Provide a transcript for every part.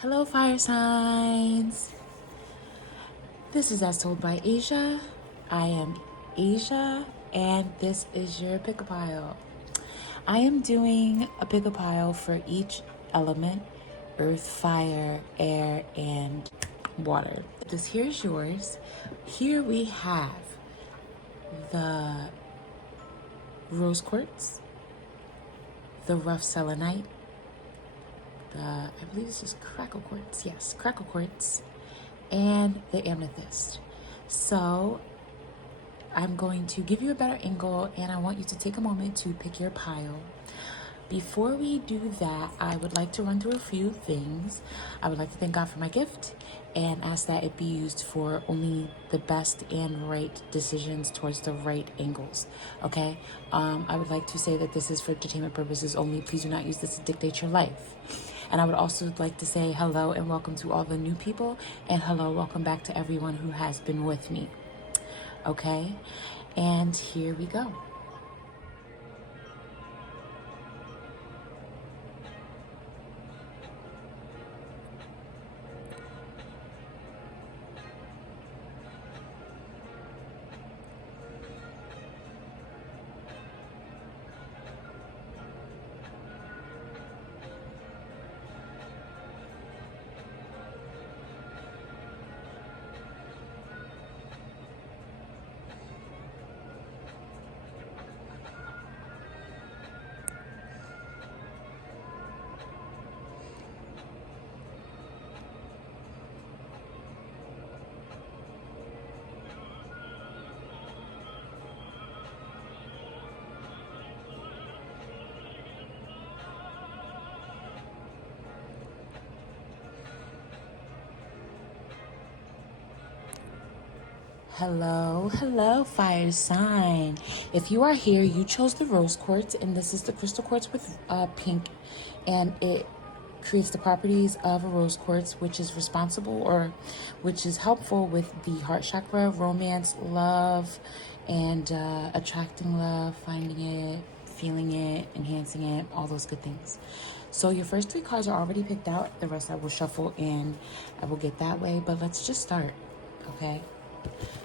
Hello, fire signs. This is As Told by Asiah. I am Asiah, and this is your pick-a-pile. I am doing a pick-a-pile for each element: earth, fire, air, and water. This here's yours. Here we have the rose quartz, the rough selenite, I believe this is Crackle quartz. Yes, Crackle quartz, and the amethyst. So I'm going to give you a better angle, and I want you to take a moment to pick your pile. Before we do that, I would like to run through a few things. I would like to thank God for my gift and ask that it be used for only the best and right decisions towards the right angles, okay? I would like to say that this is for entertainment purposes only. Please do not use this to dictate your life. And I would also like to say hello and welcome to all the new people, and hello, welcome back to everyone who has been with me, okay? And here we go. Hello, fire sign. If you are here, you chose the rose quartz, and this is the crystal quartz with pink, and it creates the properties of a rose quartz, which is helpful with the heart chakra, romance, love, and attracting love, finding it, feeling it, enhancing it, all those good things. So your first three cards are already picked out. The rest I will shuffle and I will get that way, but let's just start, okay?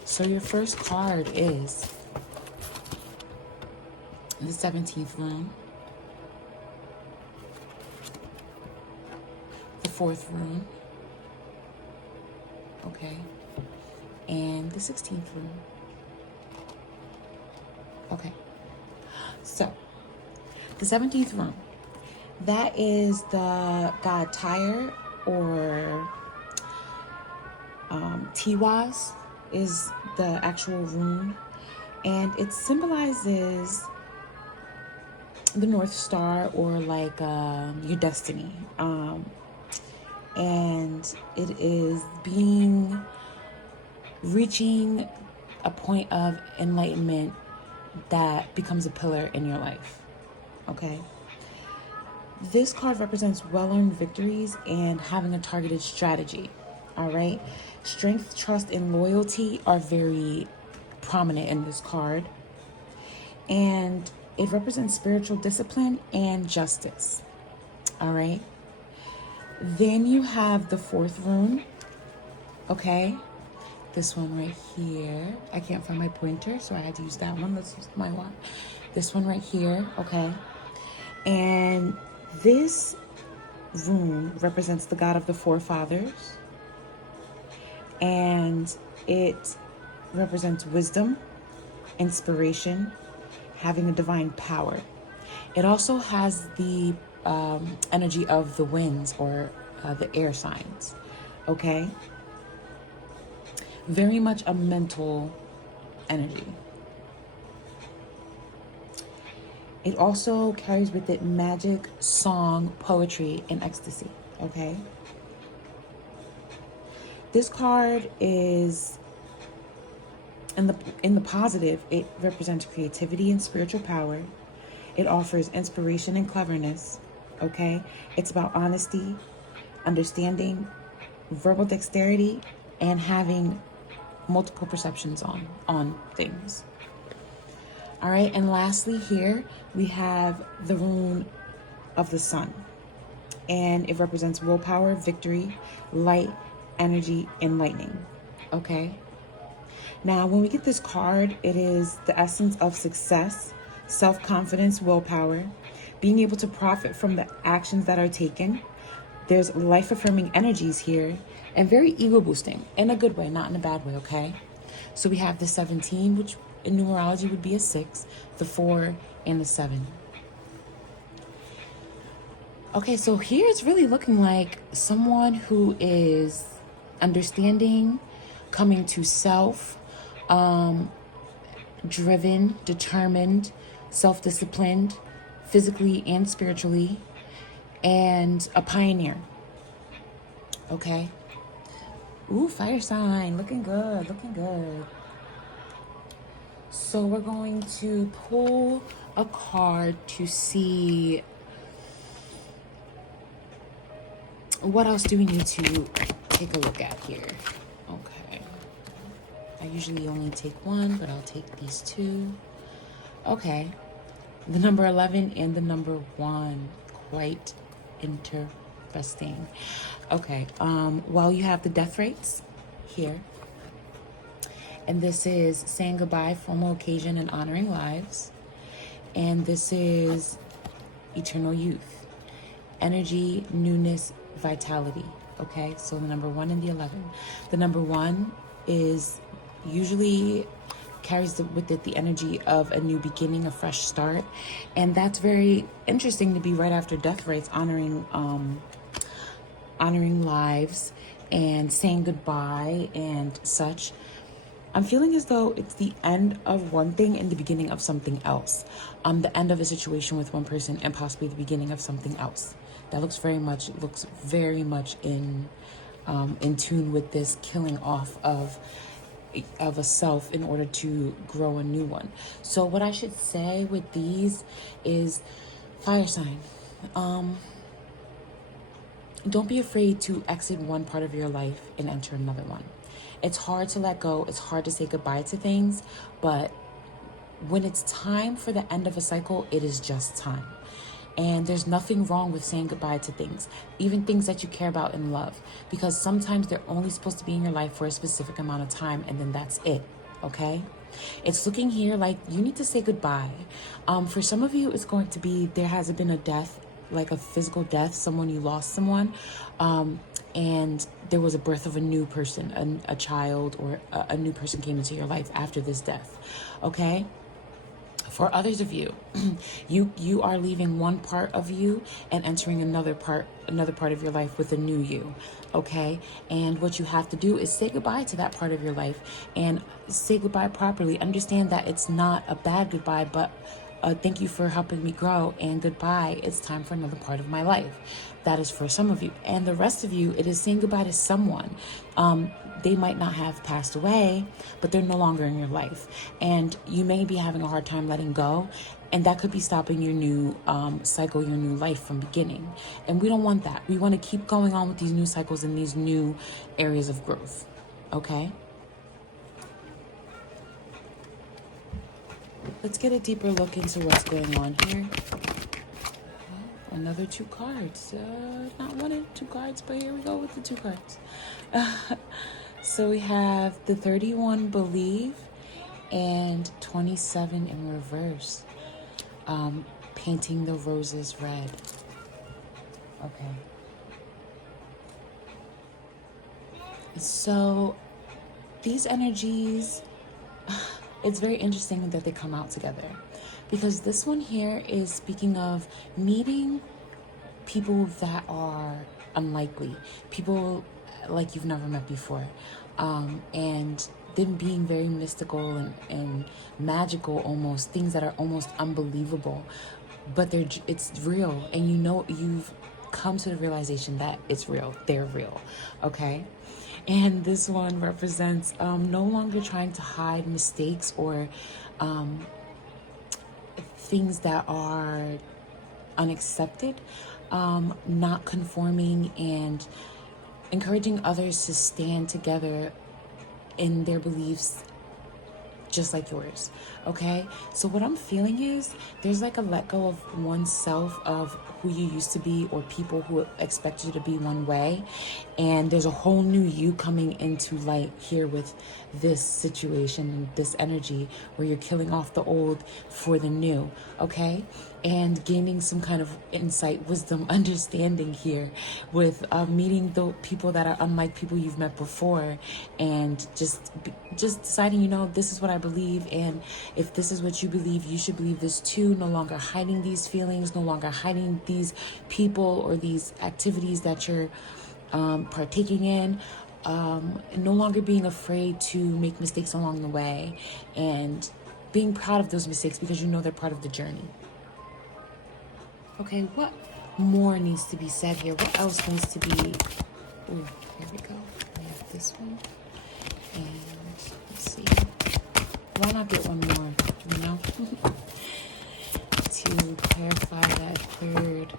So your first card is the 17th rune, the 4th rune, okay, and the 16th rune. Okay, so the 17th rune, that is the god Tyre, or Tiwaz is the actual rune, and it symbolizes the North Star, or like your destiny, and it is reaching a point of enlightenment that becomes a pillar in your life, okay? This card represents well-earned victories and having a targeted strategy, all right? Strength, trust, and loyalty are very prominent in this card. And it represents spiritual discipline and justice. All right. Then you have the 4th rune. Okay. This one right here. I can't find my pointer, so I had to use that one. Let's use my one. This one right here. Okay. And this rune represents the god of the forefathers. And it represents wisdom, inspiration, having a divine power. It also has the energy of the winds, or the air signs, okay? Very much a mental energy. It also carries with it magic, song, poetry, and ecstasy, okay? This card is, in the positive, it represents creativity and spiritual power. It offers inspiration and cleverness, okay? It's about honesty, understanding, verbal dexterity, and having multiple perceptions on things. All right, and lastly here, we have the rune of the sun. and it represents willpower, victory, light, energy, and lightning. Okay? Now, when we get this card, it is the essence of success, self-confidence, willpower, being able to profit from the actions that are taken. There's life-affirming energies here, and very ego-boosting, in a good way, not in a bad way, okay? So we have the 17, which in numerology would be a 6, the 4, and the 7. Okay, so here it's really looking like someone who is understanding, coming to self, driven, determined, self-disciplined, physically and spiritually, and a pioneer. Okay. Ooh, fire sign. Looking good, looking good. So we're going to pull a card to see what else do we need to take a look at here. Okay. I usually only take one, but I'll take these two. Okay. The number 11 and the number 1. Quite interesting. Okay. Well, you have the death rates here. And this is saying goodbye, formal occasion, and honoring lives. And this is eternal youth. Energy, newness, vitality. Okay, so the number 1 and the 11. The number 1 is usually carries with it the energy of a new beginning, a fresh start. And that's very interesting to be right after death rates, honoring lives and saying goodbye and such. I'm feeling as though it's the end of one thing and the beginning of something else. The end of a situation with one person and possibly the beginning of something else. That looks very much in tune with this killing off of a self in order to grow a new one. So what I should say with these is fire sign. Don't be afraid to exit one part of your life and enter another one. It's hard to let go. It's hard to say goodbye to things, but when it's time for the end of a cycle, it is just time. And there's nothing wrong with saying goodbye to things, even things that you care about and love, because sometimes they're only supposed to be in your life for a specific amount of time, and then that's it, okay? It's looking here like you need to say goodbye. For some of you, it's going to be there has been a death, like a physical death, someone you lost someone, and there was a birth of a new person, a child or a new person came into your life after this death, okay? For others of you, you are leaving one part of you and entering another part of your life with a new you, okay? And what you have to do is say goodbye to that part of your life and say goodbye properly. Understand that it's not a bad goodbye, but thank you for helping me grow, and goodbye, it's time for another part of my life. That is for some of you. And the rest of you, it is saying goodbye to someone. They might not have passed away, but they're no longer in your life. And you may be having a hard time letting go, and that could be stopping your new cycle, your new life from beginning. And we don't want that. We want to keep going on with these new cycles and these new areas of growth, okay? Let's get a deeper look into what's going on here. Another 2 cards. Not 1 and 2 cards, but here we go with the 2 cards. So we have the 31 believe and 27 in reverse. Painting the roses red. Okay. So these energies, it's very interesting that they come out together, because this one here is speaking of meeting people that are unlikely, people like you've never met before, and them being very mystical and magical, almost things that are almost unbelievable, but it's real, and you know you've come to the realization that it's real, they're real, okay? And this one represents no longer trying to hide mistakes or things that are unaccepted, not conforming, and encouraging others to stand together in their beliefs just like yours. Okay, so what I'm feeling is there's like a let go of oneself, of who you used to be, or people who expect you to be one way, and there's a whole new you coming into light here with this situation and this energy where you're killing off the old for the new. Okay, and gaining some kind of insight, wisdom, understanding here with meeting the people that are unlike people you've met before, and just deciding, you know, this is what I believe, and if this is what you believe, you should believe this too. No longer hiding these feelings, no longer hiding these people or these activities that you're partaking in. No longer being afraid to make mistakes along the way, and being proud of those mistakes because you know they're part of the journey. Okay, what more needs to be said here? What else needs to be... Ooh, here we go. We have this one. And let's see. Why not get one more, you know? To clarify that third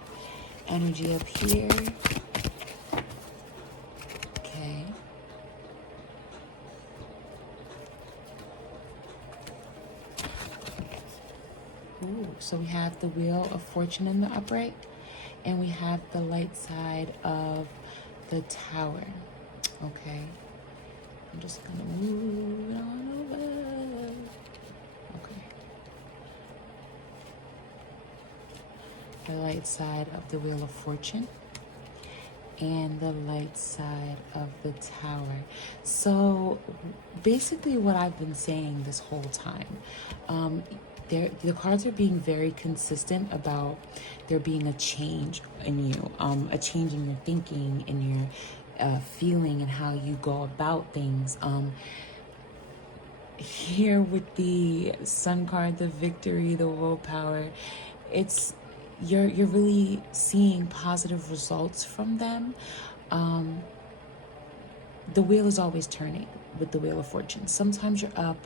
energy up here. Okay. Ooh, so we have the Wheel of Fortune in the upright, and we have the light side of the Tower. Okay. I'm just gonna move it on over. Okay. The light side of the Wheel of Fortune and the light side of the Tower. So basically what I've been saying this whole time, the cards are being very consistent about there being a change in you, a change in your thinking, in your feeling, and how you go about things. Here with the Sun card, the victory, the willpower, it's you're really seeing positive results from them. The wheel is always turning with the Wheel of Fortune. Sometimes you're up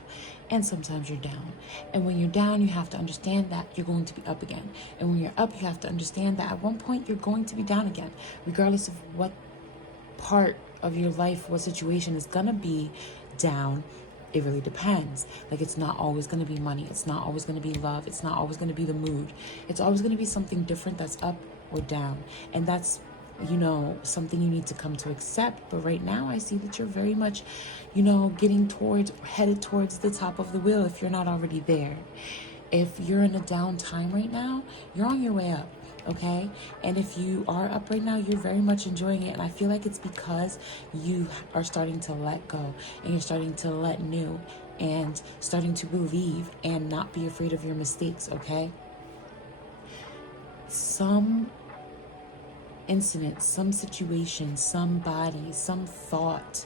and sometimes you're down. And when you're down, you have to understand that you're going to be up again. And when you're up, you have to understand that at one point you're going to be down again, regardless of what part of your life, what situation is gonna be down. It really depends. Like, it's not always gonna be money. It's not always gonna be love. It's not always gonna be the mood. It's always gonna be something different that's up or down. And that's, you know, something you need to come to accept. But right now I see that you're very much, you know, headed towards the top of the wheel if you're not already there. If you're in a down time right now, you're on your way up. Okay, and if you are up right now, you're very much enjoying it, and I feel like it's because you are starting to let go, and you're starting to let new, and starting to believe and not be afraid of your mistakes. Okay, some incident, some situation, somebody, some thought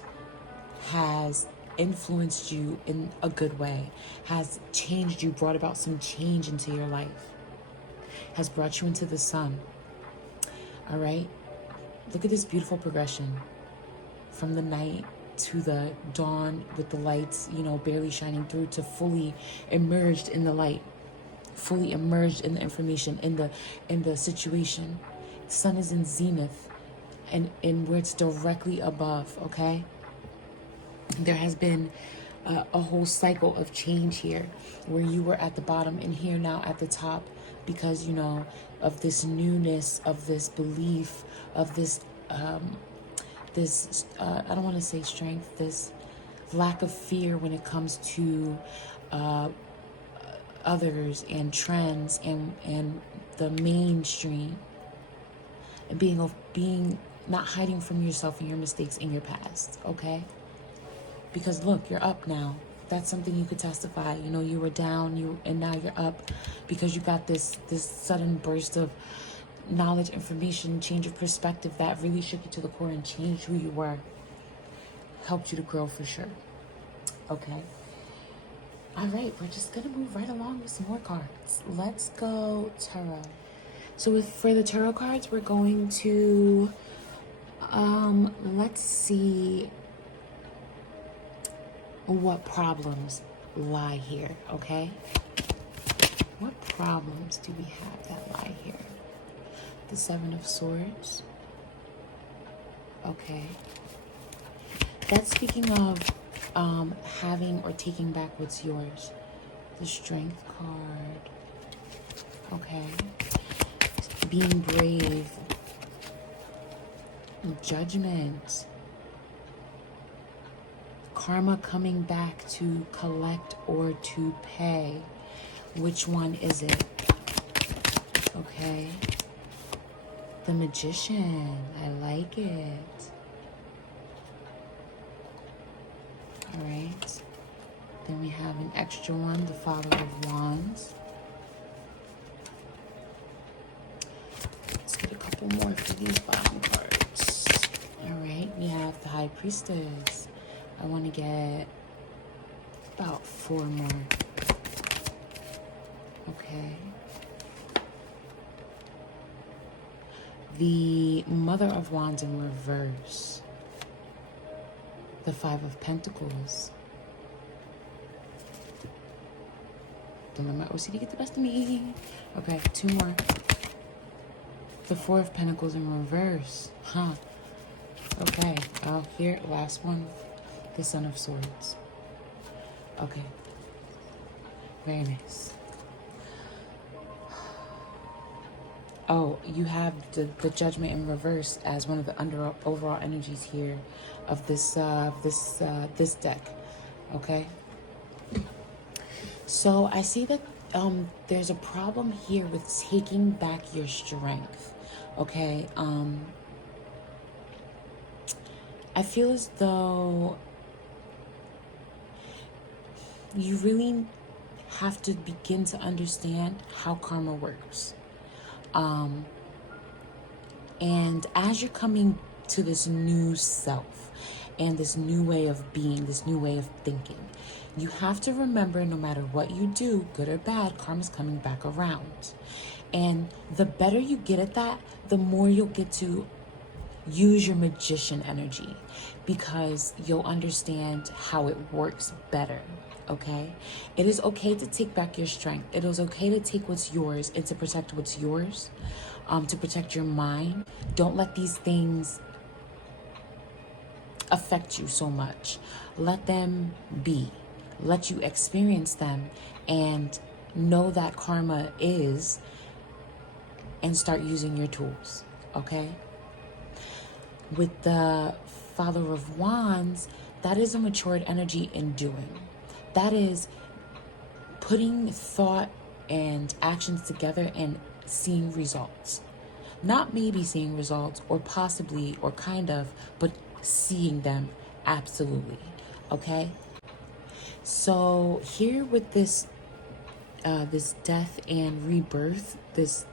has influenced you in a good way, has changed you, brought about some change into your life, has brought you into the sun. All right, look at this beautiful progression from the night to the dawn, with the lights, you know, barely shining through, to fully immersed in the light, fully immersed in the information, in the situation. Sun is in zenith, and where it's directly above. Okay, there has been a whole cycle of change here, where you were at the bottom and here now at the top, because, you know, of this newness, of this belief, of this I don't want to say strength, this lack of fear when it comes to others and trends and the mainstream, and being not hiding from yourself and your mistakes in your past. Okay, because look, you're up now. That's something you could testify. You know, you were down, and now you're up, because you got this sudden burst of knowledge, information, change of perspective that really shook you to the core and changed who you were. Helped you to grow for sure. Okay. All right, we're just gonna move right along with some more cards. Let's go tarot. So for the tarot cards, we're going to let's see what problems lie here. Okay, what problems do we have that lie here? The Seven of Swords. Okay, that's speaking of having or taking back what's yours. The Strength card. Okay. Being brave. Judgment. Karma coming back to collect or to pay. Which one is it? Okay. The Magician. I like it. All right. Then we have an extra one, the Father of Wands. Let's get a couple more for these bottom cards. All right. We have the High Priestess. I want to get about 4 more. Okay. The Mother of Wands in reverse. The Five of Pentacles. Don't let my OCD get the best of me. Okay, 2 more. The Four of Pentacles in reverse. Huh. Okay, here, last one. The Son of Swords. Okay. Very nice. Oh, you have the Judgment in reverse as one of the overall energies here of this this deck. Okay. So I see that there's a problem here with taking back your strength. Okay. I feel as though you really have to begin to understand how karma works. And as you're coming to this new self and this new way of being, this new way of thinking, you have to remember, no matter what you do, good or bad, karma's coming back around. And the better you get at that, the more you'll get to use your magician energy, because you'll understand how it works better. Okay? It is okay to take back your strength. It is okay to take what's yours and to protect what's yours, to protect your mind. Don't let these things affect you so much. Let them be. Let you experience them and know that karma is, and start using your tools. Okay? With the Father of Wands, that is a matured energy in doing. That is putting thought and actions together and seeing results. Not maybe seeing results, or possibly, or kind of, but seeing them absolutely. Okay? So here with this this death and rebirth, this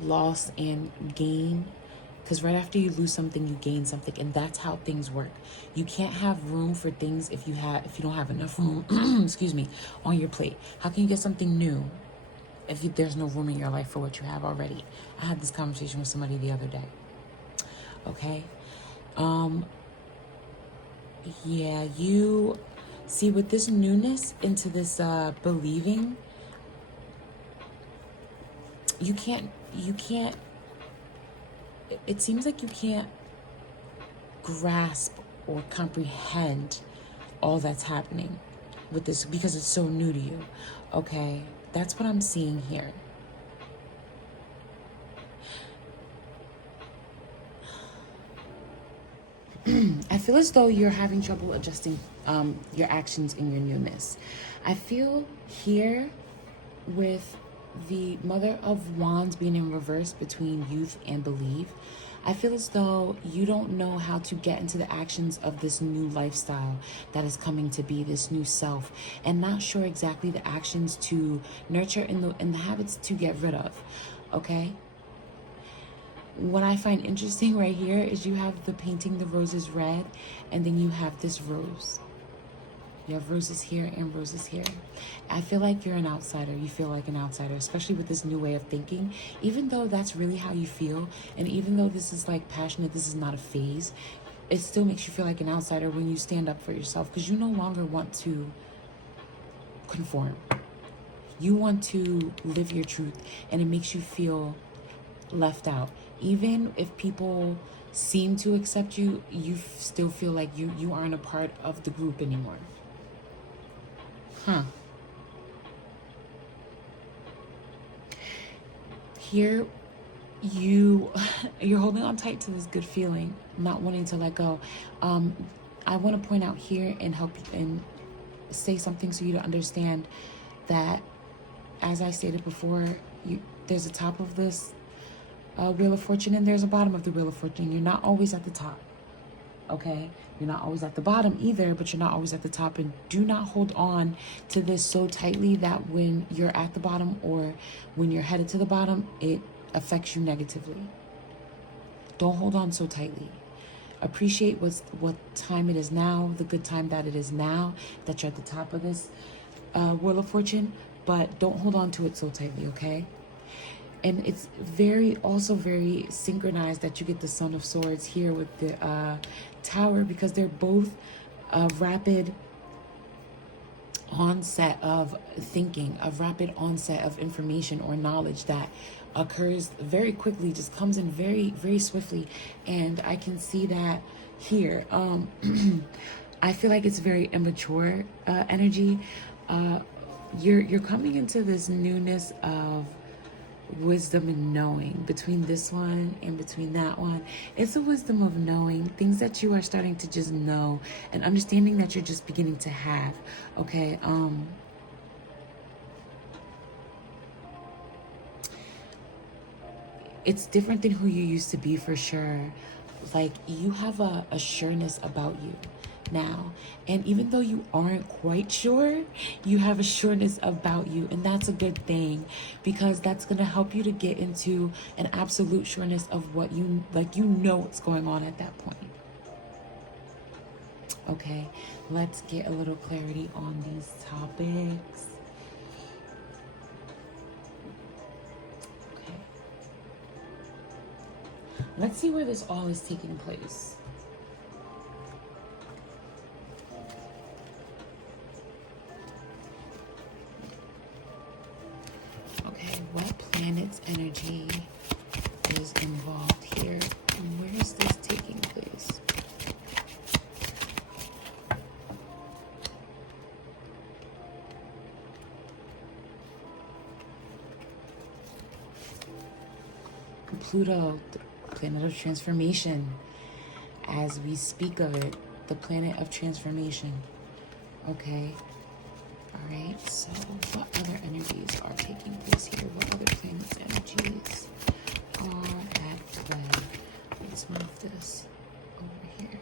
loss and gain, because right after you lose something, you gain something, and that's how things work. You can't have room for things if you don't have enough room, excuse me, on your plate. How can you get something new if there's no room in your life for what you have already? I had this conversation with somebody the other day. Okay, yeah, you see, with this newness into this believing, you can't. It seems like you can't grasp or comprehend all that's happening with this because it's so new to you. Okay, that's what I'm seeing here. I feel as though you're having trouble adjusting your actions in your newness. I feel here with the Mother of Wands being in reverse between youth and believe, I feel as though you don't know how to get into the actions of this new lifestyle that is coming to be, this new self, and not sure exactly the actions to nurture and the habits to get rid of. Okay? What I find interesting right here is you have the painting the roses red, and then you have this rose. You have roses here and roses here. I feel like you're an outsider. You feel like an outsider, especially with this new way of thinking. Even though that's really how you feel, and even though this is like passionate, this is not a phase, it still makes you feel like an outsider when you stand up for yourself, because you no longer want to conform. You want to live your truth, and it makes you feel left out. Even if people seem to accept you, you still feel like you aren't a part of the group anymore. Huh. Here, you're holding on tight to this good feeling, not wanting to let go. I want to point out here and help you and say something so you to understand that, as I stated before, there's a top of this Wheel of Fortune and there's a bottom of the Wheel of Fortune. You're not always at the top, okay? You're not always at the bottom either, but you're not always at the top. And do not hold on to this so tightly that when you're at the bottom or when you're headed to the bottom, it affects you negatively. Don't hold on so tightly. Appreciate what time it is now, the good time that it is now, that you're at the top of this Wheel of Fortune, but don't hold on to it so tightly, okay? And it's also very synchronized that you get the Son of Swords here with the Tower, because they're both rapid onset of thinking, a rapid onset of information or knowledge that occurs very quickly, just comes in very, very swiftly. And I can see that here. I feel like it's very immature energy. You're coming into this newness of wisdom and knowing. Between this one and between that one, it's a wisdom of knowing things that you are starting to just know, and understanding that you're just beginning to have. Okay, it's different than who you used to be, for sure. Like, you have a sureness about you now, and even though you aren't quite sure, you have a sureness about you, and that's a good thing, because that's going to help you to get into an absolute sureness of what you know what's going on at that point. Okay, let's get a little clarity on these topics. Okay, let's see where this all is taking place. What planet's energy is involved here? And where is this taking place? Pluto, the planet of transformation. As we speak of it, the planet of transformation. Okay. All right, so what other energies are taking place here? What other planets' energies are at play? Let's move this over here.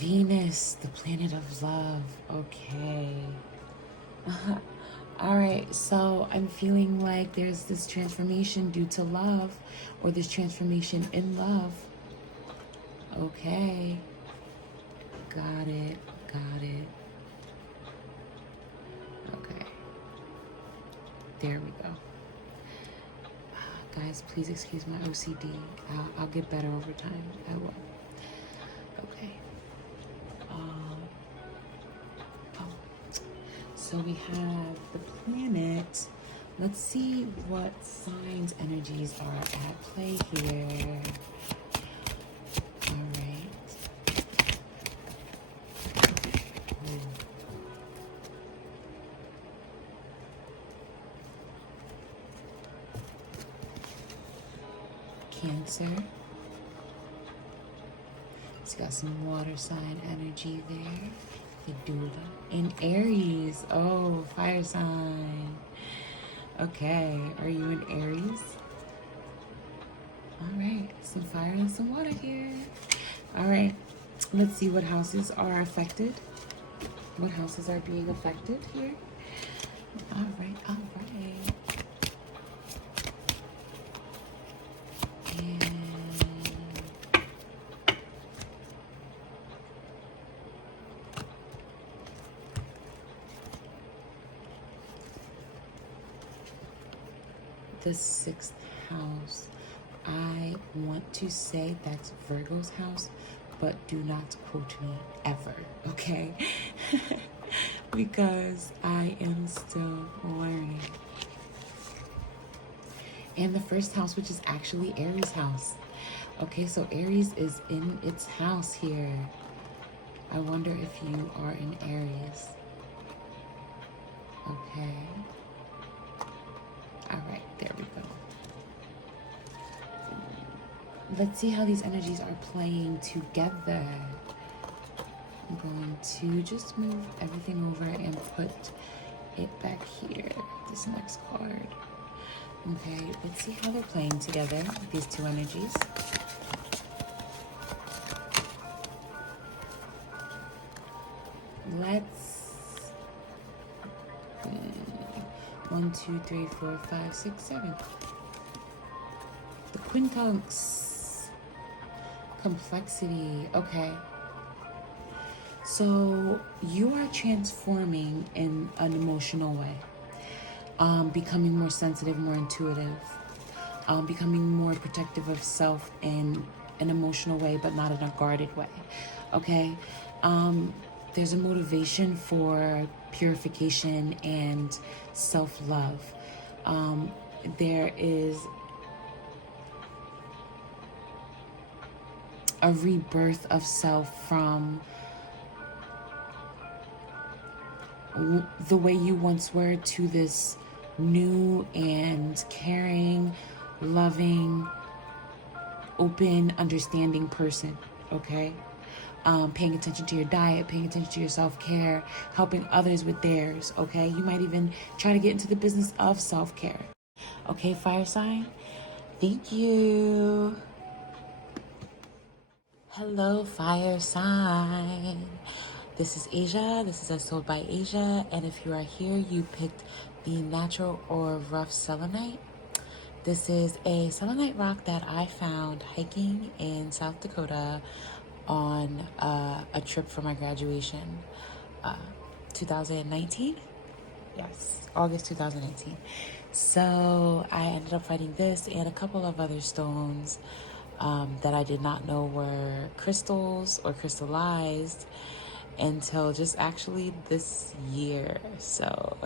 Venus, the planet of love. Okay. All right, so I'm feeling like there's this transformation due to love, or this transformation in love. Okay. Got it. Okay. There we go. Guys, please excuse my OCD. I'll get better over time. I will. Okay. So we have the planet. Let's see what signs' energies are at play here. All right. Cancer. It's got some water sign energy there. In Aries. Oh, fire sign. Okay, are you in Aries? All right, some fire and some water here. All right, let's see what houses are affected. What houses are being affected here? All right. The 6th house. I want to say that's Virgo's house, but do not quote me ever, okay? Because I am still learning. And the first house, which is actually Aries' house. Okay, so Aries is in its house here. I wonder if you are in Aries. Okay. All right, there we go. Let's see how these energies are playing together. I'm going to just move everything over and put it back here, this next card. Okay, let's see how they're playing together, these two energies. Let's 1, 2, 3, 4, 5, 6, 7. The Quintunx. Complexity. Okay. So you are transforming in an emotional way. Becoming more sensitive, more intuitive. Becoming more protective of self in an emotional way, but not in a guarded way. Okay? There's a motivation for purification and self-love. There is a rebirth of self from the way you once were to this new and caring, loving, open, understanding person, okay? Paying attention to your diet, paying attention to your self-care, helping others with theirs, okay? You might even try to get into the business of self-care. Okay, fire sign? Thank you. Hello, fire sign. This is Asiah. This is As Told by Asiah. And if you are here, you picked the natural or rough selenite. This is a selenite rock that I found hiking in South Dakota on a trip for my graduation, 2019. Yes, August 2019. So I ended up finding this and a couple of other stones that I did not know were crystals or crystallized until just actually this year. So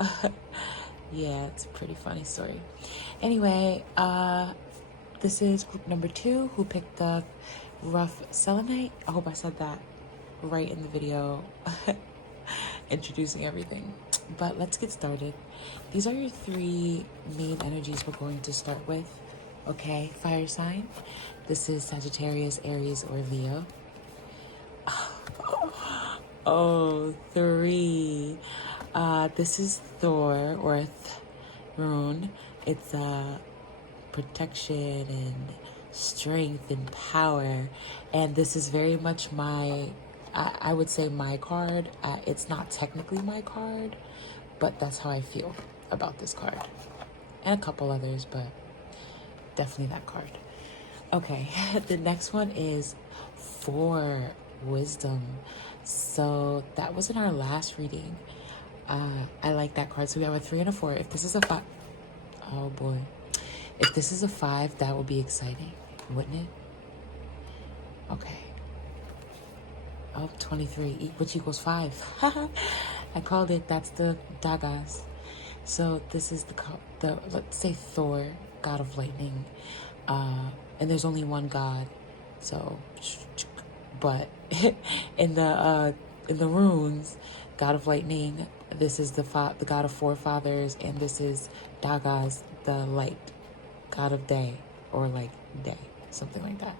yeah, it's a pretty funny story. Anyway, this is group number 2 who picked the rough selenite. I hope I said that right in the video, introducing everything. But let's get started. These are your 3 main energies we're going to start with. Okay, fire sign. This is Sagittarius, Aries, or Leo. Oh, 3. This is Thor, or Rune. It's protection and strength and power. And this is very much my, I would say my card. It's not technically my card, but that's how I feel about this card. And a couple others, but definitely that card. Okay, the next one is 4, wisdom. So that was in our last reading. I like that card. So we have a 3 and a 4. If this is a 5, oh boy. If this is a 5, that would be exciting, wouldn't it? Okay. Oh, 23, which equals 5. I called it. That's the dagas. So this is the let's say Thor, god of lightning. And there's only one god. So, but in the runes, god of lightning, this is the god of forefathers, and this is dagas, the light, god of day, or like day, something like that.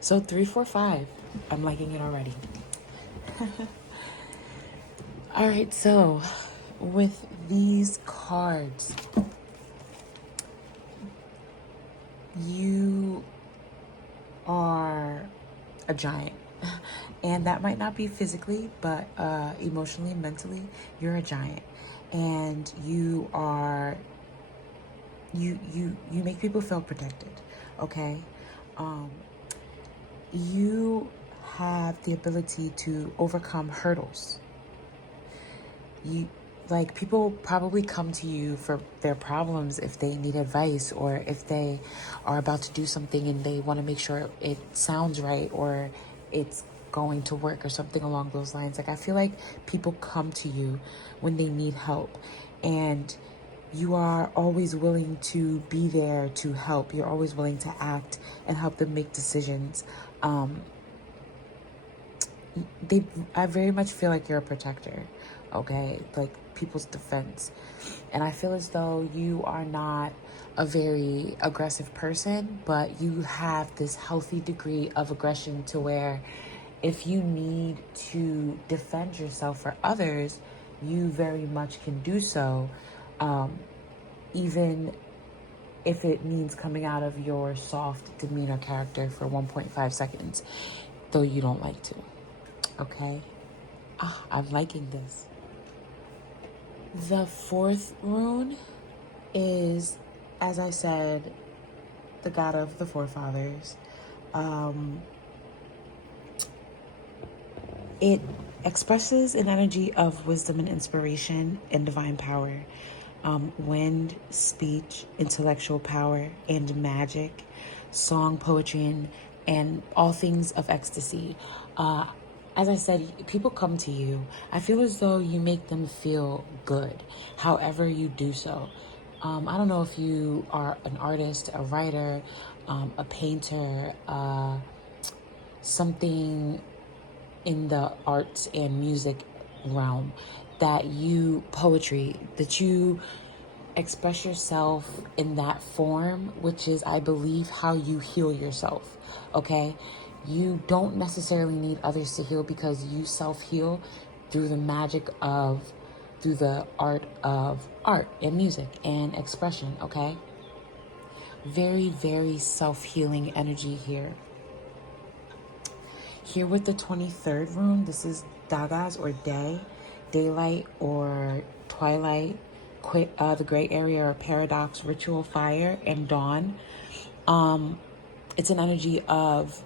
So 3, 4, 5. I'm liking it already. All right, so with these cards, you are a giant. And that might not be physically, but emotionally and mentally, you're a giant. And you are, you make people feel protected, okay? You have the ability to overcome hurdles. Like, people probably come to you for their problems if they need advice, or if they are about to do something and they want to make sure it sounds right or it's going to work or something along those lines. Like, I feel like people come to you when they need help, and you are always willing to be there to help. You're always willing to act and help them make decisions. I very much feel like you're a protector, okay? Like, people's defense. And I feel as though you are not a very aggressive person, but you have this healthy degree of aggression to where if you need to defend yourself for others, you very much can do so, even if it means coming out of your soft demeanor character for 1.5 seconds, though you don't like to. Okay? I'm liking this. The fourth rune is, as I said, the god of the forefathers. It expresses an energy of wisdom and inspiration and divine power. Wind, speech, intellectual power, and magic, song, poetry, and all things of ecstasy. As I said, people come to you. I feel as though you make them feel good, however you do so. I don't know if you are an artist, a writer, a painter, something in the arts and music realm, that you express yourself in that form, which is, I believe, how you heal yourself, okay? You don't necessarily need others to heal, because you self-heal through the art of art and music and expression, okay? Very, very self-healing energy here. Here with the 23rd rune, this is Dagas, or day, daylight or twilight, the gray area or paradox, ritual, fire, and dawn. It's an energy of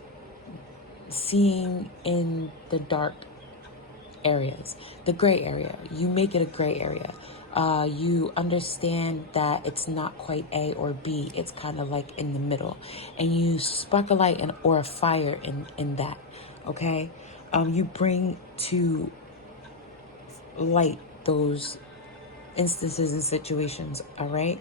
seeing in the dark areas, the gray area. You make it a gray area. You understand that it's not quite A or B. It's kind of like in the middle, and you spark a light or a fire in that. Okay, you bring to light those instances and situations. All right.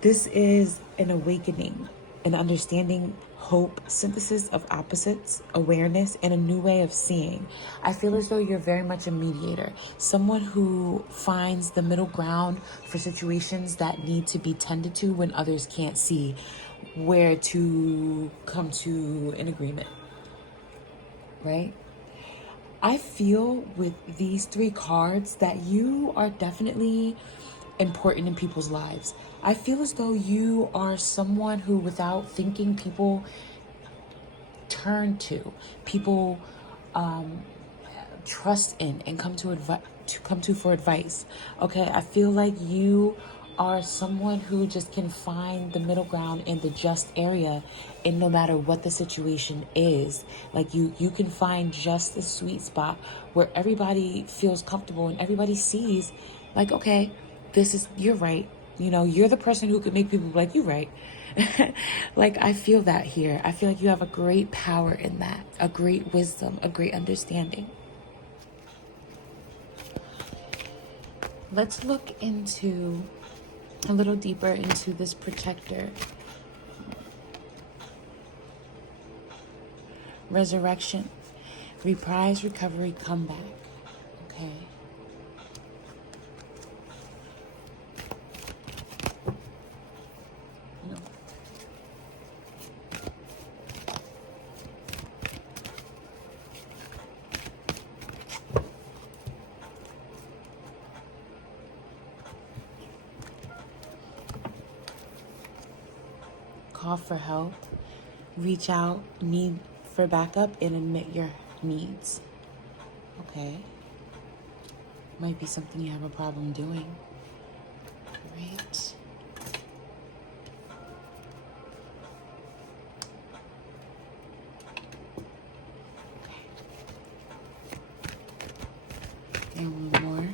This is an awakening, an understanding, hope, synthesis of opposites, awareness, and a new way of seeing. I feel as though you're very much a mediator, someone who finds the middle ground for situations that need to be tended to when others can't see where to come to an agreement, right? I feel with these three cards that you are definitely important in people's lives. I feel as though you are someone who, without thinking, people turn to, people trust in, and come to for advice. Okay, I feel like you are someone who just can find the middle ground in the just area, and no matter what the situation is, like you can find just the sweet spot where everybody feels comfortable and everybody sees, like, okay, you're right. You know, you're the person who could make people be like, you're right. Like, I feel that here. I feel like you have a great power in that, a great wisdom, a great understanding. Let's look into a little deeper into this protector. Resurrection, reprise, recovery, comeback. Okay. Call for help, reach out, need for backup, and admit your needs. Okay. Might be something you have a problem doing. Great. Okay. And one more.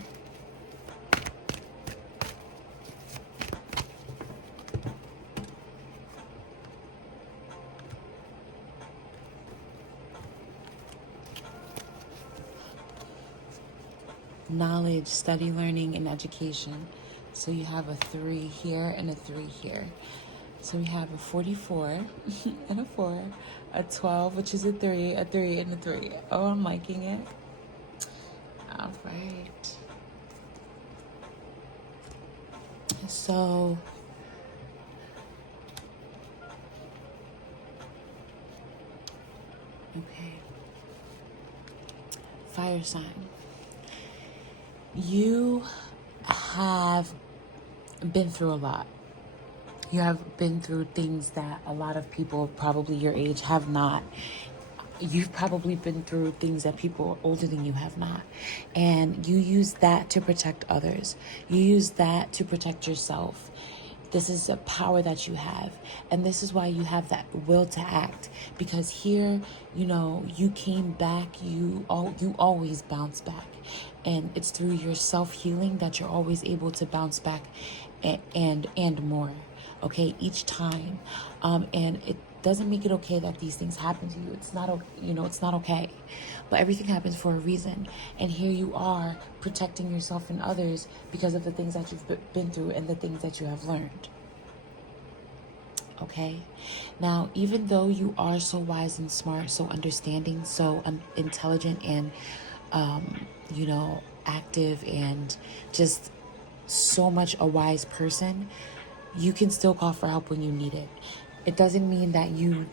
knowledge, study, learning, and education. So you have a 3 here and a 3 here. So we have a 44 and a 4, a 12, which is a 3, a 3, and a 3. Oh, I'm liking it. All right. So okay. Fire sign. You have been through a lot. You have been through things that a lot of people probably your age have not. You've probably been through things that people older than you have not. And you use that to protect others. You use that to protect yourself. This is a power that you have. And this is why you have that will to act. Because here, you came back, you always bounce back. And it's through your self-healing that you're always able to bounce back and more. Okay, each time. And it doesn't make it okay that these things happen to you. It's not, it's not okay. But everything happens for a reason. And here you are protecting yourself and others because of the things that you've been through and the things that you have learned. Okay? Now, even though you are so wise and smart, so understanding, so intelligent and, active and just so much a wise person, you can still call for help when you need it. It doesn't mean that you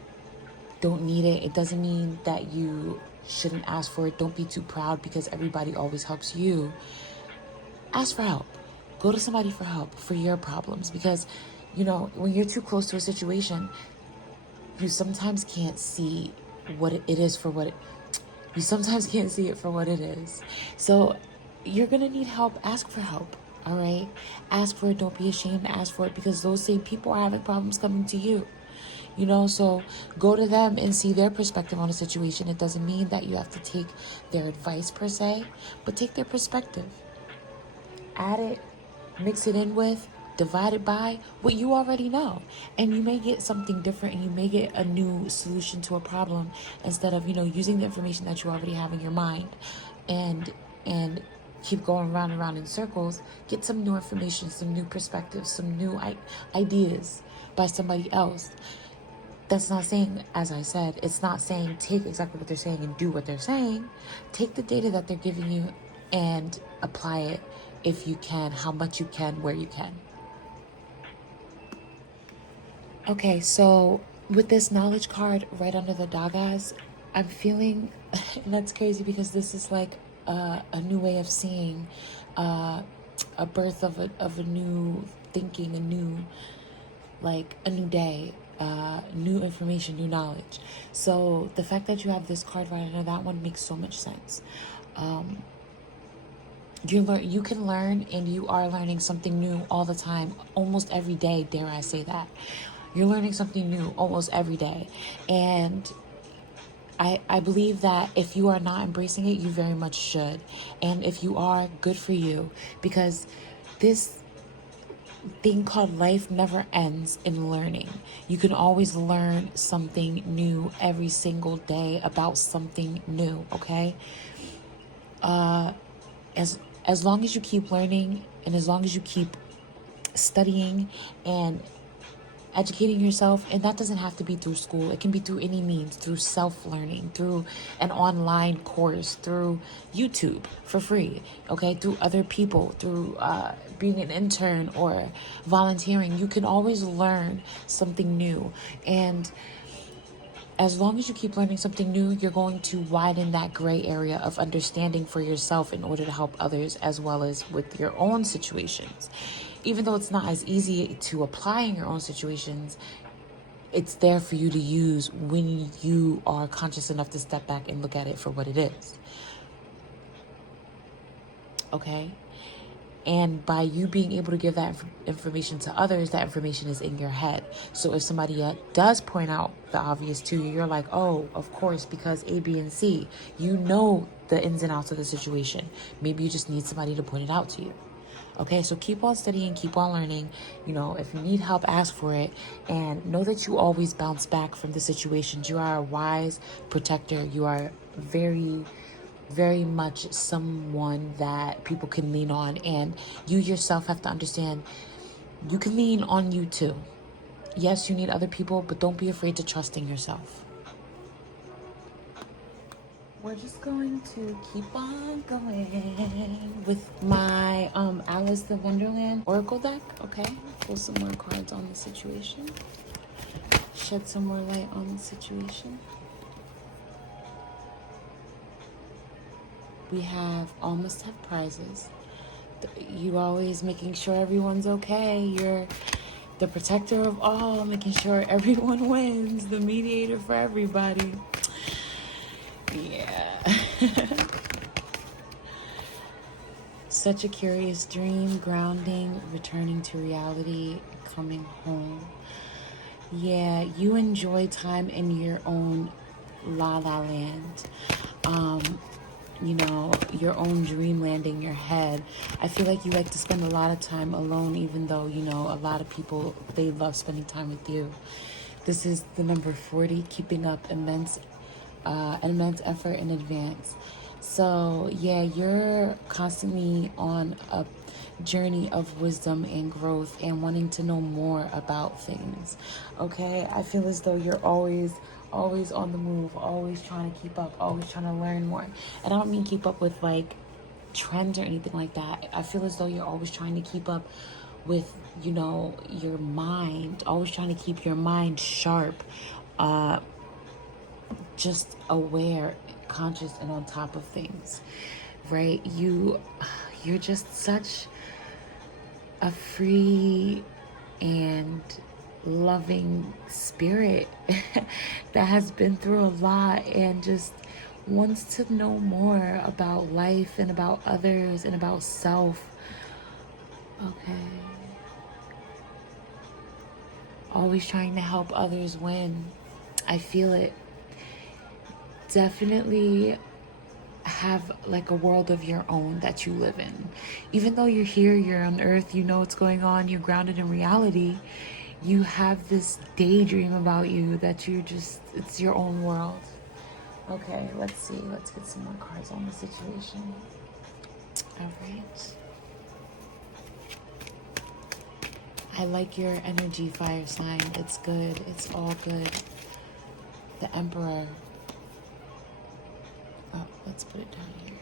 don't need it. It doesn't mean that you shouldn't ask for it. Don't be too proud because everybody always helps you. Ask for help. Go to somebody for help for your problems because, when you're too close to a situation, you sometimes can't see what it is for what it you sometimes can't see it for what it is. So you're going to need help. Ask for help. All right? Ask for it. Don't be ashamed to ask for it because those same people are having problems coming to you. So go to them and see their perspective on a situation. It doesn't mean that you have to take their advice per se, but take their perspective. Add it, mix it in with, divide it by what you already know. And you may get something different and you may get a new solution to a problem instead of, using the information that you already have in your mind and keep going round and round in circles. Get some new information, some new perspectives, some new ideas by somebody else. That's not saying, as I said, it's not saying take exactly what they're saying and do what they're saying. Take the data that they're giving you and apply it if you can, how much you can, where you can. Okay, so with this knowledge card right under the dog eyes, I'm feeling, and that's crazy because this is like a new way of seeing, a birth of a new thinking, a new day. New information, new knowledge. So the fact that you have this card right under that one makes so much sense. You can learn, and you are learning something new all the time, almost every day, dare I say that. You're learning something new almost every day. And I believe that if you are not embracing it, you very much should. And if you are, good for you. Because this thing called life never ends in learning. You can always learn something new every single day about something new, okay? As long as you keep learning and as long as you keep studying and educating yourself, and that doesn't have to be through school. It can be through any means, through self-learning, through an online course, through YouTube for free, okay? Through other people, through being an intern or volunteering. You can always learn something new. And as long as you keep learning something new, you're going to widen that gray area of understanding for yourself in order to help others as well as with your own situations. Even though it's not as easy to apply in your own situations, it's there for you to use when you are conscious enough to step back and look at it for what it is. Okay? And by you being able to give that information to others, that information is in your head. So if somebody does point out the obvious to you, you're like, oh, of course, because A, B, and C. You know the ins and outs of the situation. Maybe you just need somebody to point it out to you. Okay, so keep on studying, keep on learning. If you need help, ask for it. And know that you always bounce back from the situations. You are a wise protector. You are very very much someone that people can lean on, and you yourself have to understand you can lean on you too. Yes, you need other people, but don't be afraid to trust in yourself. We're just going to keep on going with my Alice the Wonderland Oracle deck. Okay, pull some more cards on the situation, shed some more light on the situation. We have almost have prizes. You always making sure everyone's okay. You're the protector of all, making sure everyone wins, the mediator for everybody. Yeah. Such a curious dream, grounding, returning to reality, coming home. Yeah, you enjoy time in your own la la land. You know, your own dreamland in your head. I feel like you like to spend a lot of time alone, even though, you know, a lot of people, they love spending time with you. This is the number 40, keeping up immense effort in advance. So yeah, you're constantly on a journey of wisdom and growth and wanting to know more about things. Okay, I feel as though you're always on the move, always trying to keep up, always trying to learn more. And I don't mean keep up with like trends or anything like that. I feel as though you're always trying to keep up with, you know, your mind, always trying to keep your mind sharp, just aware, conscious, and on top of things, right? You're just such a free and loving spirit that has been through a lot and just wants to know more about life and about others and about self. Okay. Always trying to help others win. I feel it. Definitely have like a world of your own that you live in. Even though you're here, you're on earth, you know what's going on, you're grounded in reality, you have this daydream about you that it's your own world. Okay, let's see. Let's get some more cards on the situation. All right. I like your energy, fire sign. It's good. It's all good. The Emperor. Oh, let's put it down here.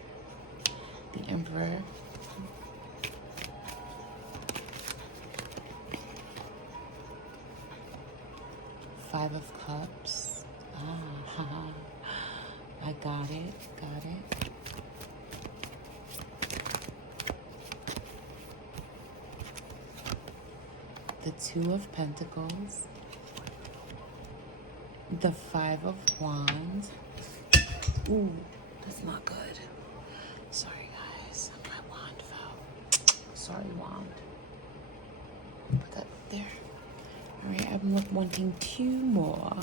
The Emperor. Five of Cups. Ah, I got it. Got it. The Two of Pentacles. The Five of Wands. Ooh, that's not good. Sorry, guys. My wand fell. Sorry, wand. Put that there. Alright, I'm wanting two more.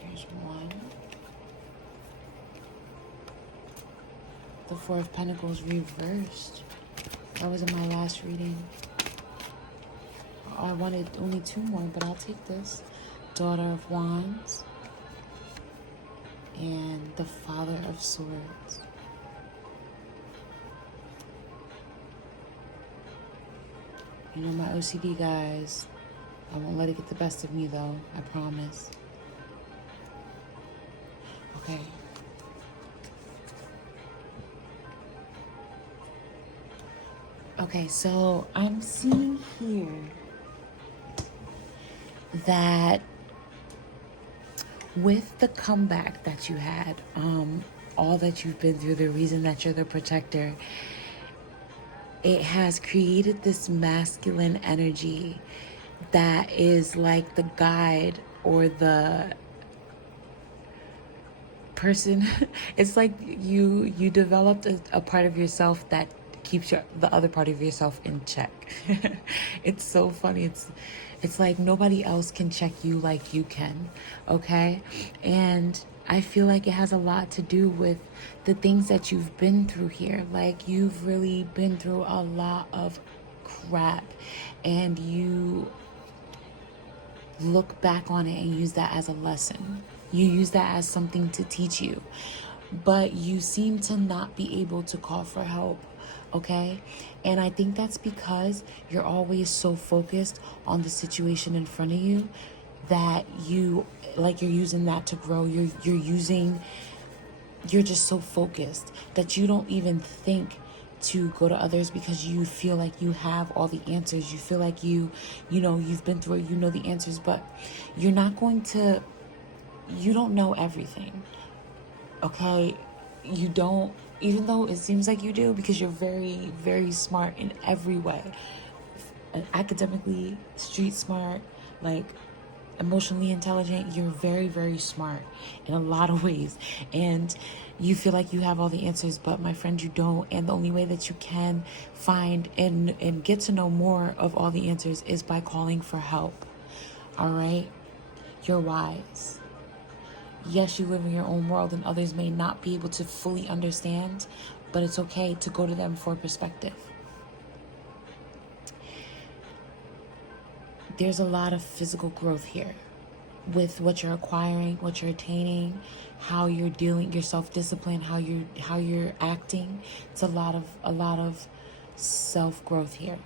Here's one. The Four of Pentacles reversed. That was in my last reading. I wanted only two more, but I'll take this. Daughter of Wands. And the Father of Swords. You know, my OCD, guys. I won't let it get the best of me, though. I promise. Okay. Okay, so I'm seeing here that with the comeback that you had, all that you've been through, the reason that you're the protector, it has created this masculine energy that is like the guide or the person. It's like you developed a part of yourself that keeps the other part of yourself in check. It's so funny. It's like nobody else can check you like you can, okay? And I feel like it has a lot to do with the things that you've been through here. Like, you've really been through a lot of crap, and you look back on it and use that as a lesson. You use that as something to teach you. But you seem to not be able to call for help, okay? And I think that's because you're always so focused on the situation in front of you that you're using that to grow. You're just so focused that you don't even think to go to others because you feel like you have all the answers. You feel like you've been through it, you know the answers, but you don't know everything. Okay? You don't, even though it seems like you do, because you're very, very smart in every way. Academically, street smart, like emotionally intelligent. You're very, very smart in a lot of ways. And you feel like you have all the answers, but my friend, you don't. And the only way that you can find and get to know more of all the answers is by calling for help. All right? You're wise. Yes, you live in your own world and others may not be able to fully understand, but it's okay to go to them for perspective. There's a lot of physical growth here with what you're acquiring, what you're attaining, how you're dealing, your self-discipline, how you're acting. It's a lot of self-growth here.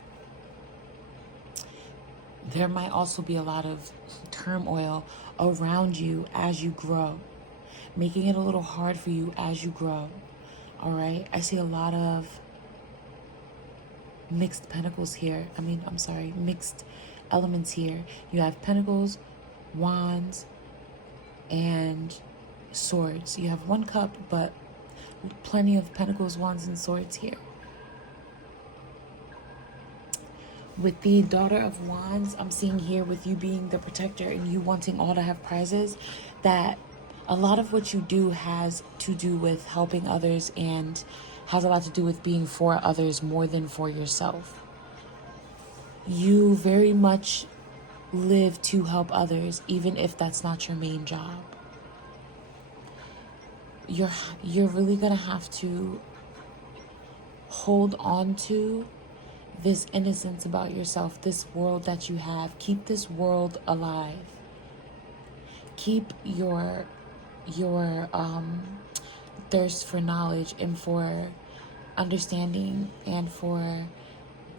There might also be a lot of turmoil around you as you grow, making it a little hard for you as you grow. All right? I see a lot of mixed pentacles here. Mixed elements here. You have pentacles, wands, and swords. You have one cup, but plenty of pentacles, wands, and swords here. With the Daughter of Wands, I'm seeing here with you being the protector and you wanting all to have prizes, that a lot of what you do has to do with helping others and has a lot to do with being for others more than for yourself. You very much live to help others, even if that's not your main job. You're really gonna have to hold on to this innocence about yourself, this world that you have. Keep this world alive. Keep your thirst for knowledge and for understanding and for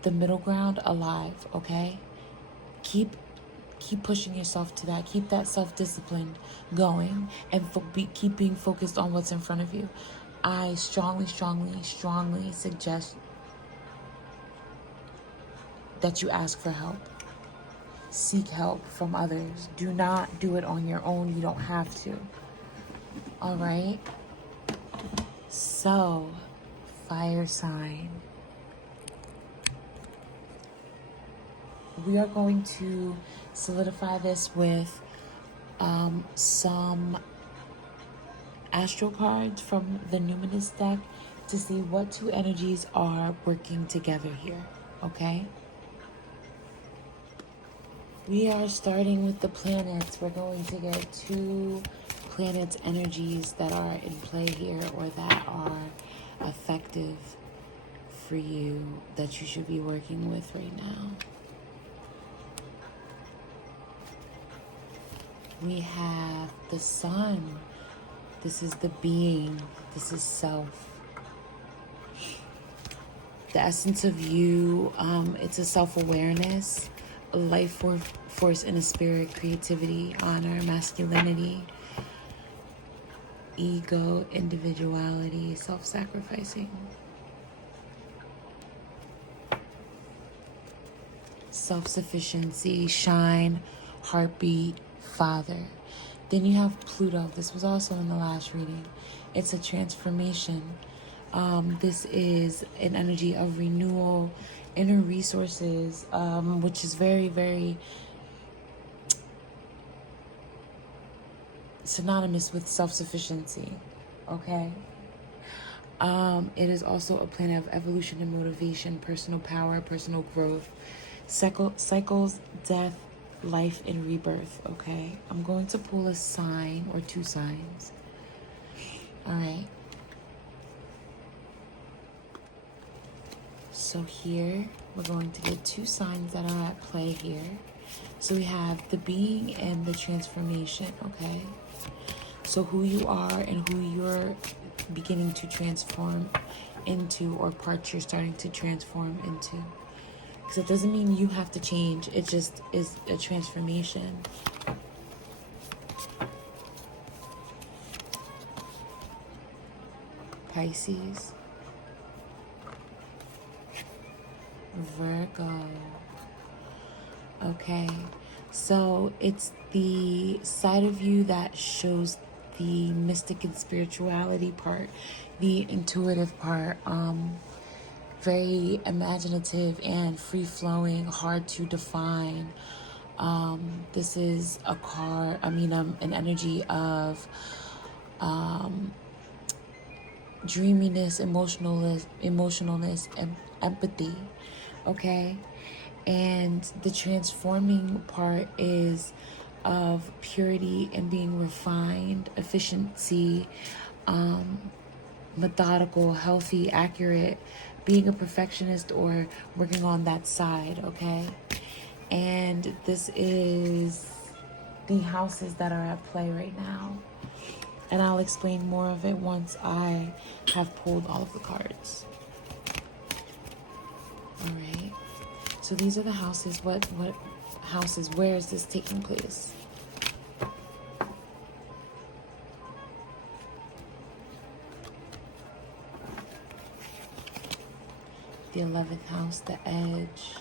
the middle ground alive, okay? Keep pushing yourself to that. Keep that self-discipline going and keep being focused on what's in front of you. I strongly, strongly, strongly suggest that you ask for help. Seek help from others. Do not do it on your own. You don't have to. All right? So, fire sign. We are going to solidify this with some Astro cards from the Numinous deck to see what two energies are working together here, okay? We are starting with the planets. We're going to get two planets' energies that are in play here or that are effective for you, that you should be working with right now. We have the sun. This is the being. This is self. The essence of you, it's a self-awareness, a life force in a spirit, creativity, honor, masculinity, ego, individuality, self-sacrificing, self-sufficiency, shine, heartbeat, father. Then you have Pluto. This was also in the last reading. It's a transformation. This is an energy of renewal, inner resources, which is very, very synonymous with self-sufficiency, okay? It is also a planet of evolution and motivation, personal power, personal growth, cycles, death, life, and rebirth, okay? I'm going to pull a sign or two signs. All right. So here, we're going to get two signs that are at play here. So we have the being and the transformation, okay? So who you are and who you're beginning to transform into, or parts you're starting to transform into. Because it doesn't mean you have to change. It just is a transformation. Pisces. Virgo. Okay, so it's the side of you that shows the mystic and spirituality part, the intuitive part, very imaginative and free-flowing, hard to define. This is an energy of dreaminess, emotionalness, and empathy, okay? And the transforming part is of purity and being refined, efficiency, methodical, healthy, accurate, being a perfectionist or working on that side, okay? And this is the houses that are at play right now. And I'll explain more of it once I have pulled all of the cards. All right. So these are the houses. What houses? Where is this taking place? The 11th house, the edge.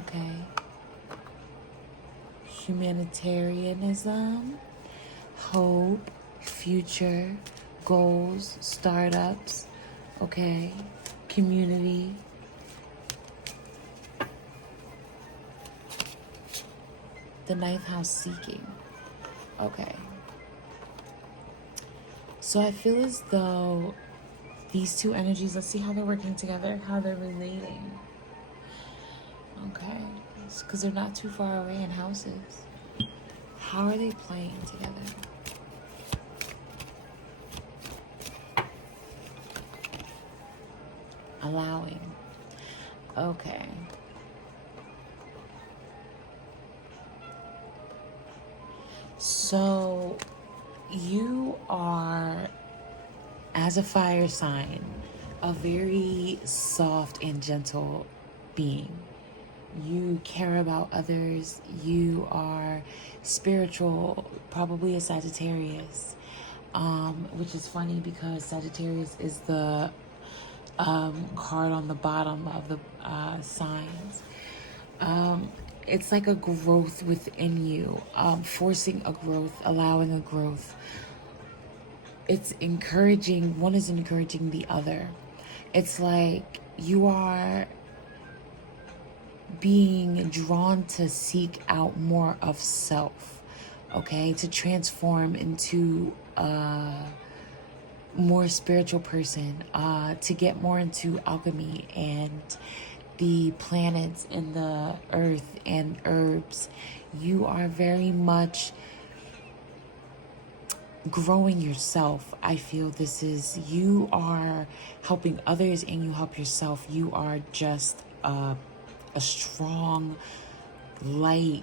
Okay. Humanitarianism, hope, future, goals, startups, okay, community. The 9th house, seeking. Okay. So I feel as though these two energies, let's see how they're working together, how they're relating. Okay. Because they're not too far away in houses. How are they playing together? Allowing. Okay. So you are, as a fire sign, a very soft and gentle being. You care about others. You are spiritual, probably a Sagittarius, which is funny because Sagittarius is the card on the bottom of the signs. It's like a growth within you, forcing a growth, allowing a growth. It's encouraging, one is encouraging the other. It's like you are being drawn to seek out more of self, okay? To transform into a more spiritual person, to get more into alchemy and the planets and the earth and herbs. You are very much growing yourself. I feel this is, you are helping others and you help yourself. You are just a strong light.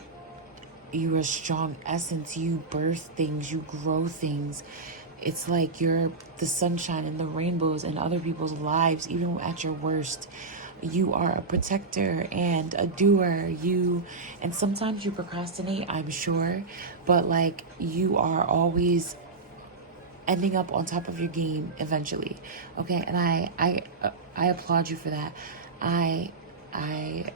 You're a strong essence. You birth things, you grow things. It's like you're the sunshine and the rainbows in other people's lives, even at your worst. You are a protector and a doer. And sometimes you procrastinate, I'm sure, but like you are always ending up on top of your game eventually. Okay, and I applaud you for that. I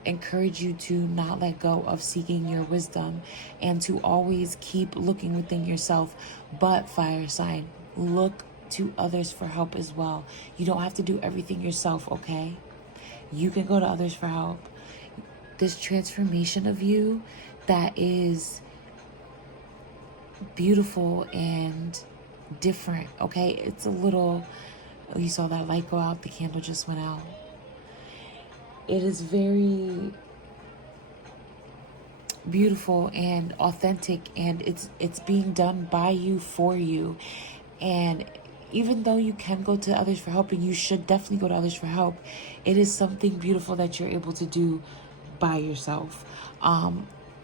encourage you to not let go of seeking your wisdom and to always keep looking within yourself. But fire sign, look to others for help as well. You don't have to do everything yourself, okay? You can go to others for help. This transformation of you that is beautiful and different, okay? It's a little, oh, you saw that light go out, the candle just went out. It is very beautiful and authentic, and it's being done by you, for you. And even though you can go to others for help, and you should definitely go to others for help, it is something beautiful that you're able to do by yourself.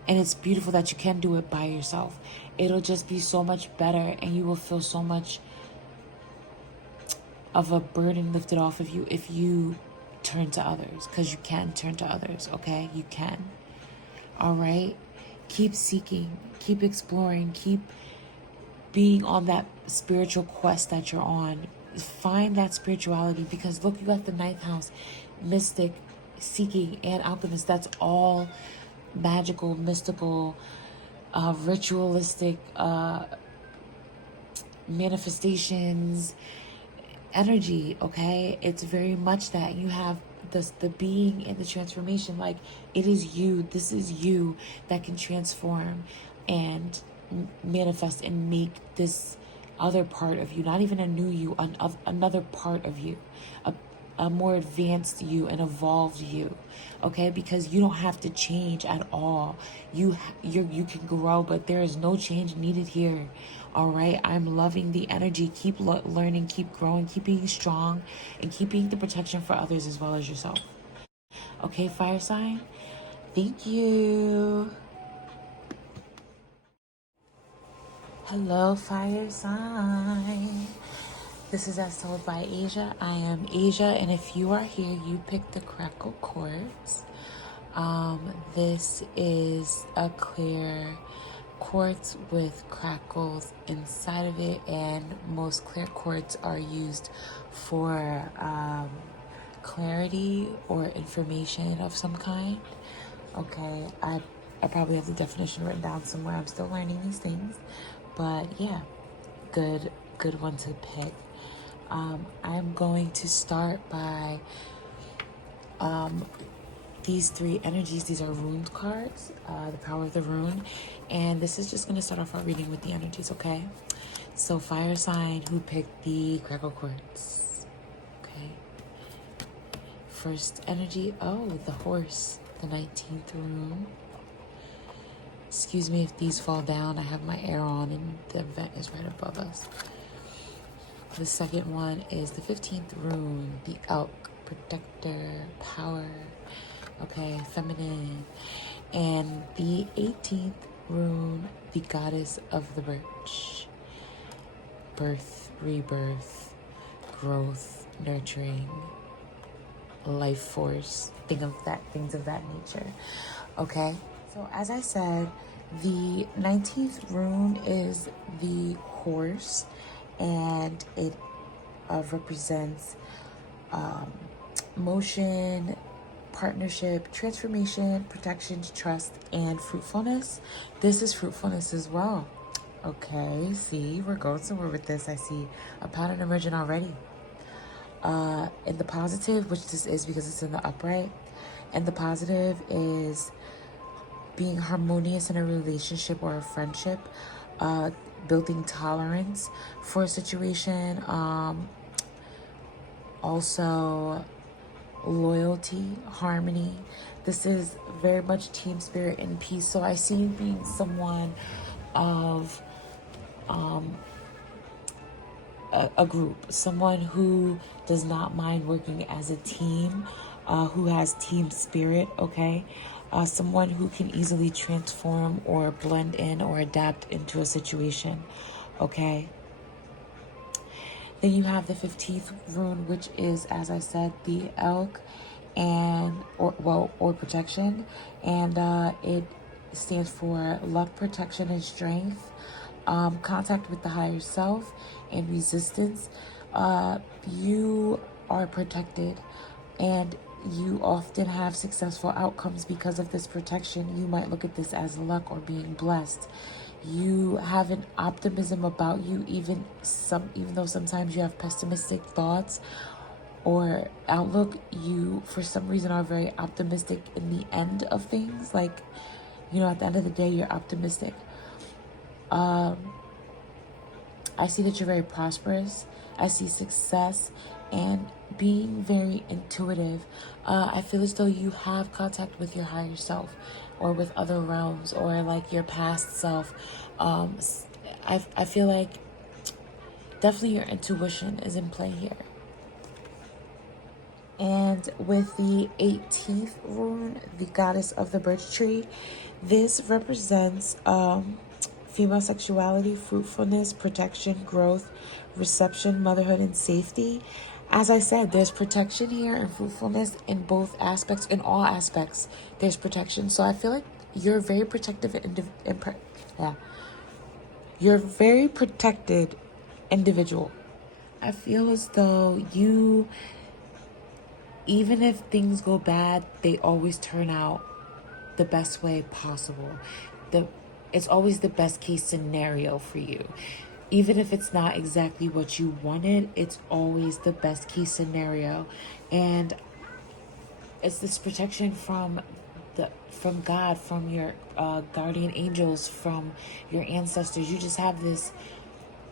And it's beautiful that you can do it by yourself. It'll just be so much better, and you will feel so much of a burden lifted off of you if you turn to others, because you can turn to others, okay? You can. All right? Keep seeking, keep exploring, keep being on that spiritual quest that you're on. Find that spirituality, because look, you got the 9th house, mystic, seeking, and alchemist. That's all magical, mystical, ritualistic manifestations, energy, okay? It's very much that. You have the being and the transformation. Like, it is you, this is you that can transform and manifest and make this other part of you, not even a new you, another part of you, a more advanced you, an evolved you, okay? Because you don't have to change at all. You can grow, but there is no change needed here. All right, I'm loving the energy. Keep learning, keep growing, keep being strong, and keep being the protection for others as well as yourself. Okay, fire sign. Thank you. Hello, fire sign. This is as told by Asiah. I am Asiah, and if you are here, you picked the Crackle quartz. This is a clear quartz with crackles inside of it, and most clear quartz are used for clarity or information of some kind. Okay, I probably have the definition written down somewhere. I'm still learning these things, but yeah, good one to pick. I'm going to start by these 3 energies. These are Rune cards, the power of the Rune, and this is just going to start off our reading with the energies, okay? So fire sign, who picked the Crackle quartz? Okay. First energy, the horse, the 19th Rune. Excuse me if these fall down. I have my air on and the vent is right above us. The second one is the 15th Rune, the elk, protector, power, okay, feminine. And the 18th Rune, the goddess of the birch, birth, rebirth, growth, nurturing, life force, things of that nature, okay? So as I said, the 19th Rune is the horse, and it represents motion, partnership, transformation, protection, trust, and fruitfulness. This is fruitfulness as well. Okay, see, we're going somewhere with this. I see a pattern emerging already. In the positive, which this is because it's in the upright, and the positive is being harmonious in a relationship or a friendship, building tolerance for a situation, also loyalty, harmony. This is very much team spirit and peace. So I see you being someone of a group, someone who does not mind working as a team, who has team spirit, okay? Someone who can easily transform or blend in or adapt into a situation, okay? Then you have the 15th Rune, which is, as I said, the elk, or protection, and it stands for luck, protection, and strength, contact with the higher self, and resistance. You are protected, and you often have successful outcomes because of this protection. You might look at this as luck or being blessed. You have an optimism about you, even though sometimes you have pessimistic thoughts or outlook. You, for some reason, are very optimistic in the end of things. Like, at the end of the day, you're optimistic. I see that you're very prosperous. I see success and being very intuitive. I feel as though you have contact with your higher self, or with other realms, or like your past self. I feel like definitely your intuition is in play here. And with the 18th rune, the goddess of the birch tree, this represents female sexuality, fruitfulness, protection, growth, reception, motherhood, and safety. As I said, there's protection here and fruitfulness in both aspects, in all aspects. There's protection. So I feel like you're a very protective you're a very protected individual. I feel as though you, even if things go bad, they always turn out the best way possible. It's always the best case scenario for you. Even if it's not exactly what you wanted, it's always the best case scenario. And it's this protection from God, from your guardian angels, from your ancestors. You just have this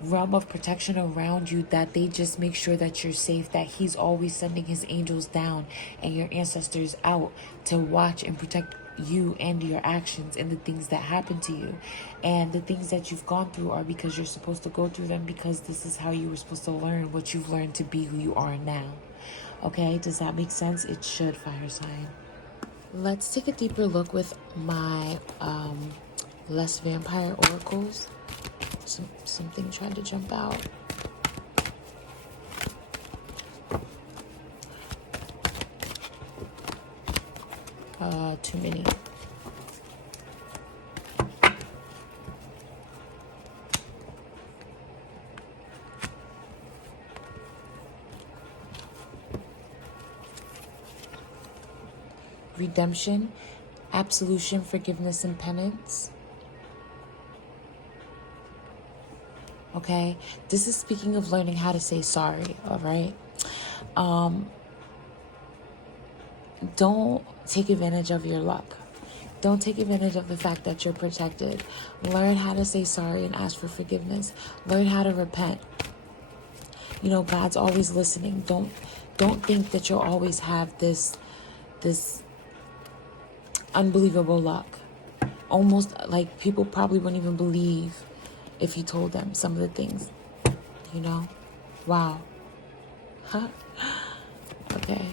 realm of protection around you that they just make sure that you're safe, that he's always sending his angels down and your ancestors out to watch and protect you and your actions and the things that happen to you. And the things that you've gone through are because you're supposed to go through them, because this is how you were supposed to learn what you've learned to be who you are now. Okay, does that make sense? It should, fire sign. Let's take a deeper look with my less vampire oracles. Something tried to jump out. Too many. Redemption, absolution, forgiveness, and penance. Okay, this is speaking of learning how to say sorry, all right? Don't take advantage of your luck. Don't take advantage of the fact that you're protected. Learn how to say sorry and ask for forgiveness. Learn how to repent. You know, God's always listening. Don't think that you'll always have this unbelievable luck. Almost like people probably wouldn't even believe if you told them some of the things, you know? Wow. Huh? Okay.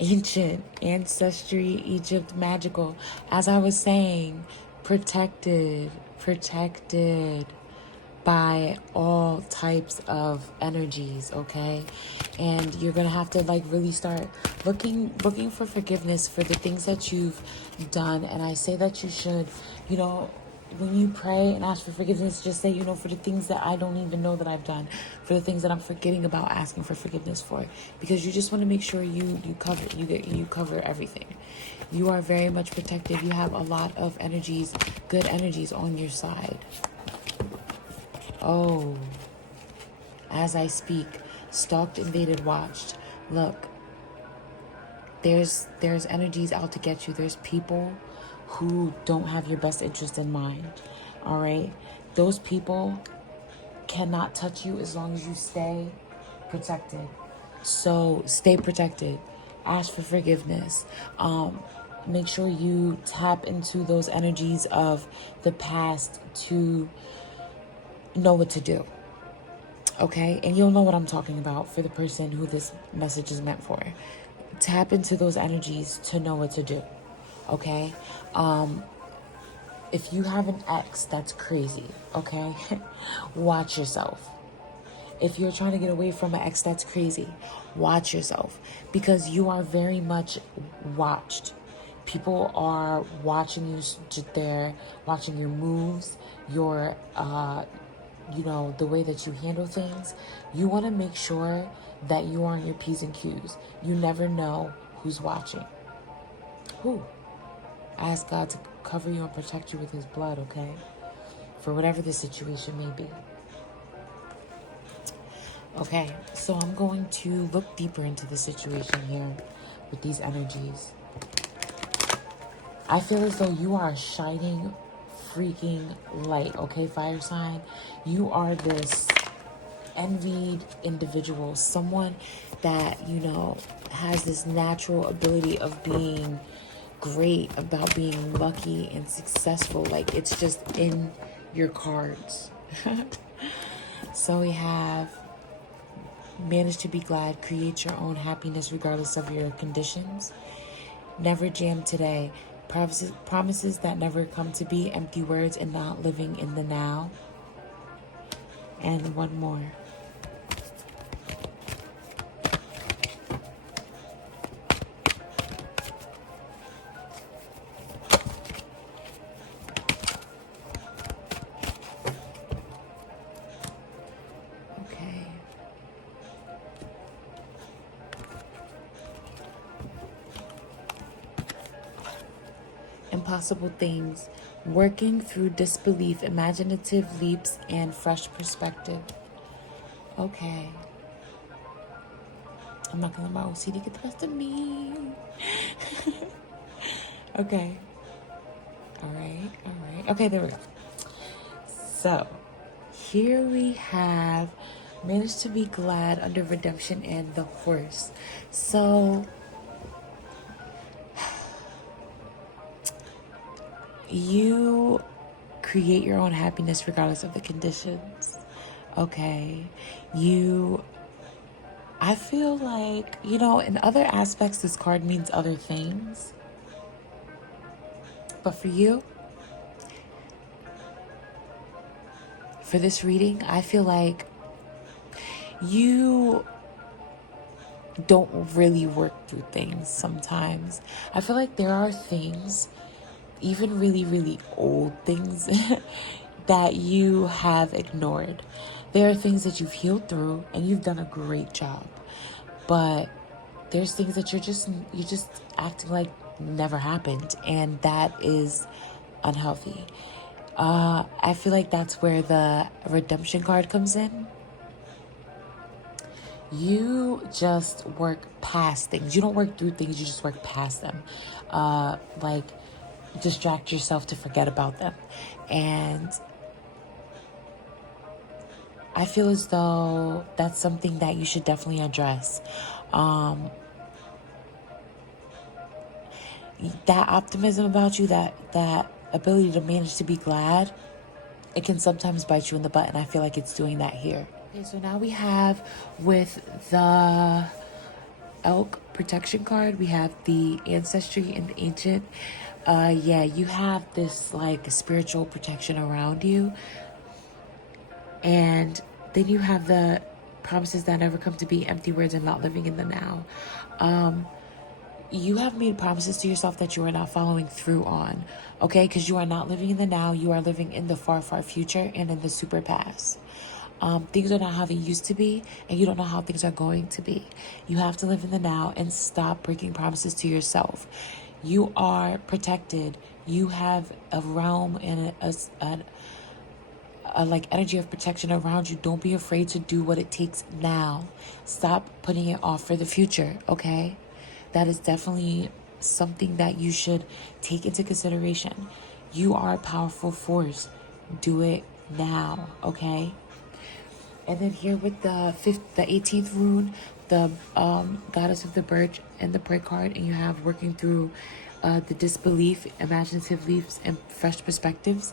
Ancient, ancestry, Egypt, magical. As I was saying, protected by all types of energies, okay? And you're gonna have to like really start looking for forgiveness for the things that you've done. And I say that you should, you know, when you pray and ask for forgiveness, just say, you know, for the things that I don't even know that I've done, for the things that I'm forgetting about asking for forgiveness for, because you just want to make sure you cover everything. You are very much protected. You have a lot of energies, good energies on your side. Oh, as I speak, stalked, invaded, watched. Look, there's energies out to get you. There's people who don't have your best interest in mind. All right, those people cannot touch you as long as you stay protected. So stay protected. Ask for forgiveness. Make sure you tap into those energies of the past to know what to do. Okay, and you'll know what I'm talking about for the person who this message is meant for. Tap into those energies to know what to do. Okay, if you have an ex that's crazy, okay, watch yourself. If you're trying to get away from an ex that's crazy, watch yourself, because you are very much watched. People are watching you. They're watching your moves, your you know, the way that you handle things. You want to make sure that you are on your P's and Q's. You never know who's watching. Who? Ask God to cover you and protect you with his blood, okay? For whatever the situation may be. Okay, so I'm going to look deeper into the situation here with these energies. I feel as though you are a shining freaking light, okay, fire sign? You are this envied individual, someone that, you know, has this natural ability of being great about being lucky and successful. Like, it's just in your cards. So we have manage to be glad, create your own happiness regardless of your conditions. Never jam today. Promises that never come to be, empty words and not living in the now. And one more. Okay. Impossible things. Working through disbelief, imaginative leaps, and fresh perspective. Okay. I'm not gonna let my OCD get the best of me. Okay. All right. Okay, there we go. So, here we have managed to be glad under redemption and the horse. So, you create your own happiness regardless of the conditions. Okay. I feel like, in other aspects, this card means other things. But for you, for this reading, I feel like you don't really work through things sometimes. I feel like there are things, even really, really old things, that you have ignored. There are things that you've healed through and you've done a great job. But there's things that you're just acting like never happened, and that is unhealthy. I feel like that's where the redemption card comes in. You just work past things. You don't work through things, you just work past them. Like, distract yourself to forget about them. And I feel as though that's something that you should definitely address. That optimism about you, that ability to manage to be glad, it can sometimes bite you in the butt, and I feel like it's doing that here. Okay, so now we have with the elk protection card, we have the ancestry and the ancient. You have this like spiritual protection around you. And then you have the promises that never come to be, empty words and not living in the now. You have made promises to yourself that you are not following through on, okay? Because you are not living in the now, you are living in the far, far future and in the super past. Things are not how they used to be, and you don't know how things are going to be. You have to live in the now and stop breaking promises to yourself. You are protected. You have a realm and a like energy of protection around you. Don't be afraid to do what it takes now. Stop putting it off for the future, okay? That is definitely something that you should take into consideration. You are a powerful force. Do it now, okay? And then here with the 18th rune, the goddess of the birch and the prey card, and you have working through the disbelief, imaginative leaps, and fresh perspectives.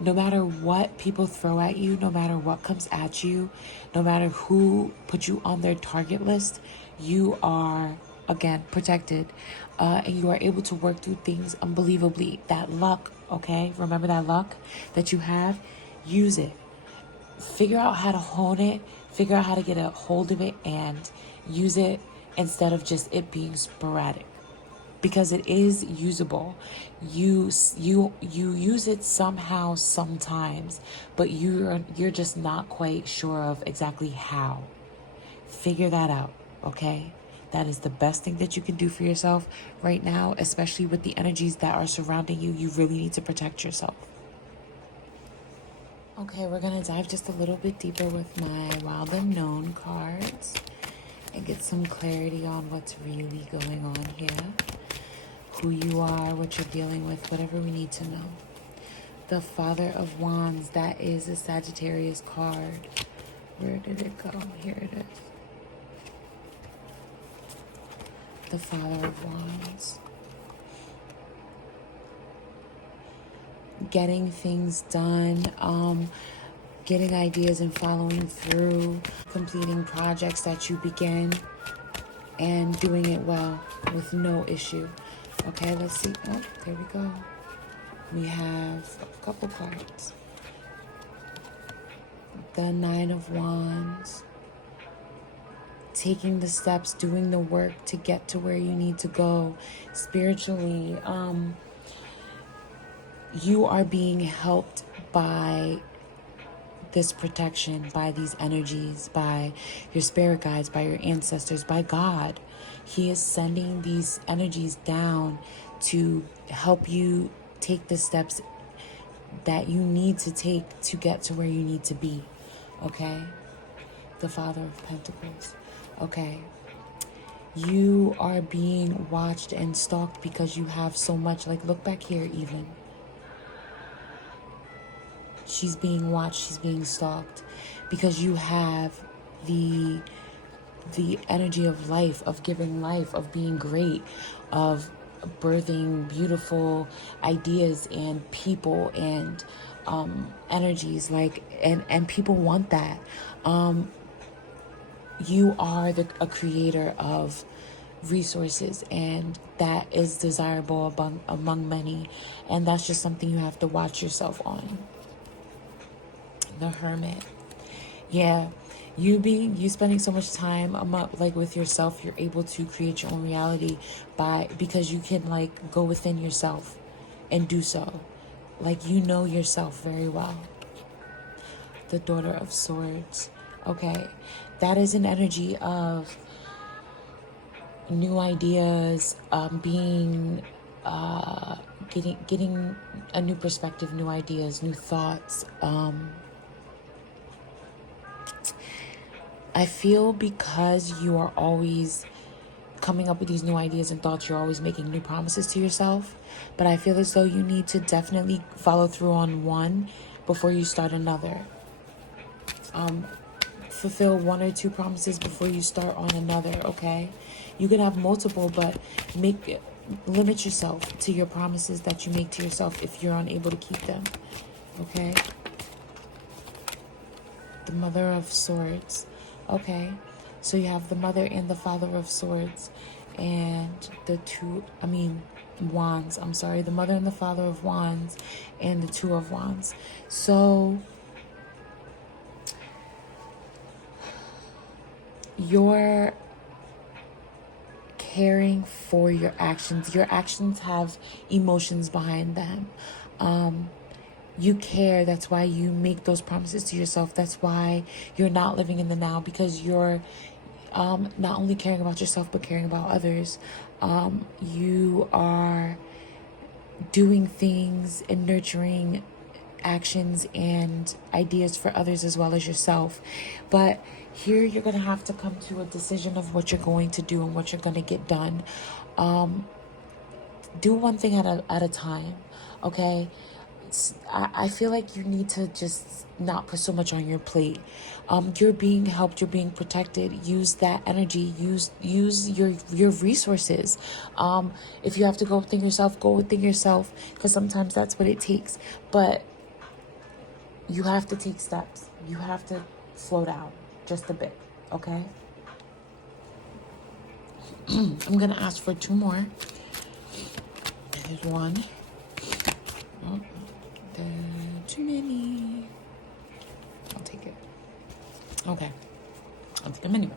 No matter what people throw at you, no matter what comes at you, no matter who put you on their target list, you are, again, protected. And you are able to work through things unbelievably. That luck, okay? Remember that luck that you have? Use it. Figure out how to hone it. Figure out how to get a hold of it and use it instead of just it being sporadic. Because it is usable. You use it somehow, sometimes, but you're just not quite sure of exactly how. Figure that out, okay? That is the best thing that you can do for yourself right now, especially with the energies that are surrounding you. You really need to protect yourself. Okay, we're gonna dive just a little bit deeper with my Wild Unknown cards and get some clarity on what's really going on here. Who you are, what you're dealing with, whatever we need to know. The Father of Wands, that is a Sagittarius card. Where did it go? Here it is. The Father of Wands. getting things done, getting ideas and following through, completing projects that you begin, and doing it well with no issue. Okay, let's see. Oh, there we go. We have a couple cards. The Nine of Wands. Taking the steps, doing the work to get to where you need to go spiritually. You are being helped by this protection, by these energies, by your spirit guides, by your ancestors, by God. He is sending these energies down to help you take the steps that you need to take to get to where you need to be. Okay? The Father of Pentacles. Okay. You are being watched and stalked because you have so much. Like, look back here even. She's being watched, she's being stalked because you have the energy of life, of giving life, of being great, of birthing beautiful ideas and people and energies, like, and people want that. You are a creator of resources, and that is desirable among many, and that's just something you have to watch yourself on. The Hermit. Yeah, you spending so much time like with yourself, you're able to create your own reality because you can like go within yourself and do so. Like, you know yourself very well. The Daughter of Swords. Okay, that is an energy of new ideas, being getting a new perspective, new ideas, new thoughts. I feel because you are always coming up with these new ideas and thoughts, you're always making new promises to yourself. But I feel as though you need to definitely follow through on one before you start another. Fulfill one or two promises before you start on another, okay? You can have multiple, but limit yourself to your promises that you make to yourself if you're unable to keep them, okay? The Mother of Swords. Okay, so you have the Mother and the Father of Swords, and the Wands. I'm sorry, the Mother and the Father of Wands, and the Two of Wands. So you're caring for your actions. Your actions have emotions behind them. You care. That's why you make those promises to yourself. That's why you're not living in the now, because you're not only caring about yourself, but caring about others. You are doing things and nurturing actions and ideas for others as well as yourself. But here you're going to have to come to a decision of what you're going to do and what you're going to get done. Do one thing at a time, okay? I feel like you need to just not put so much on your plate. You're being helped, you're being protected. Use that energy, use your resources. If you have to go within yourself, go within yourself, because sometimes that's what it takes. But you have to take steps. You have to slow down just a bit, okay? I'm gonna ask for two more. There's one. Oh. Too many. I'll take it. Okay. I'll take them anyway.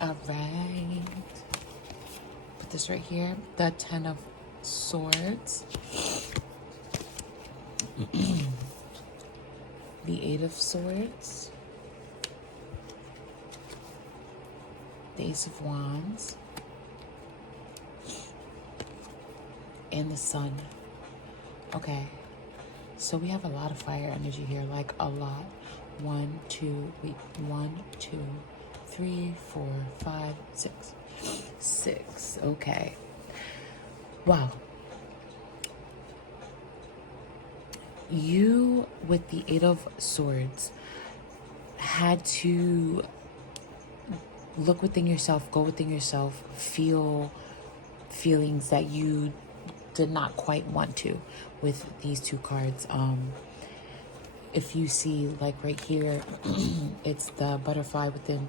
All right. Put this right here. The Ten of Swords. The Eight of Swords. The Ace of Wands. And the Sun. Okay. So we have a lot of fire energy here, like a lot. 1, 2, 3, 4, 5, 6. 6, okay. Wow. You, with the Eight of Swords, had to look within yourself, go within yourself, feel feelings that you did not quite want to with these two cards. If you see, like right here, it's the butterfly within,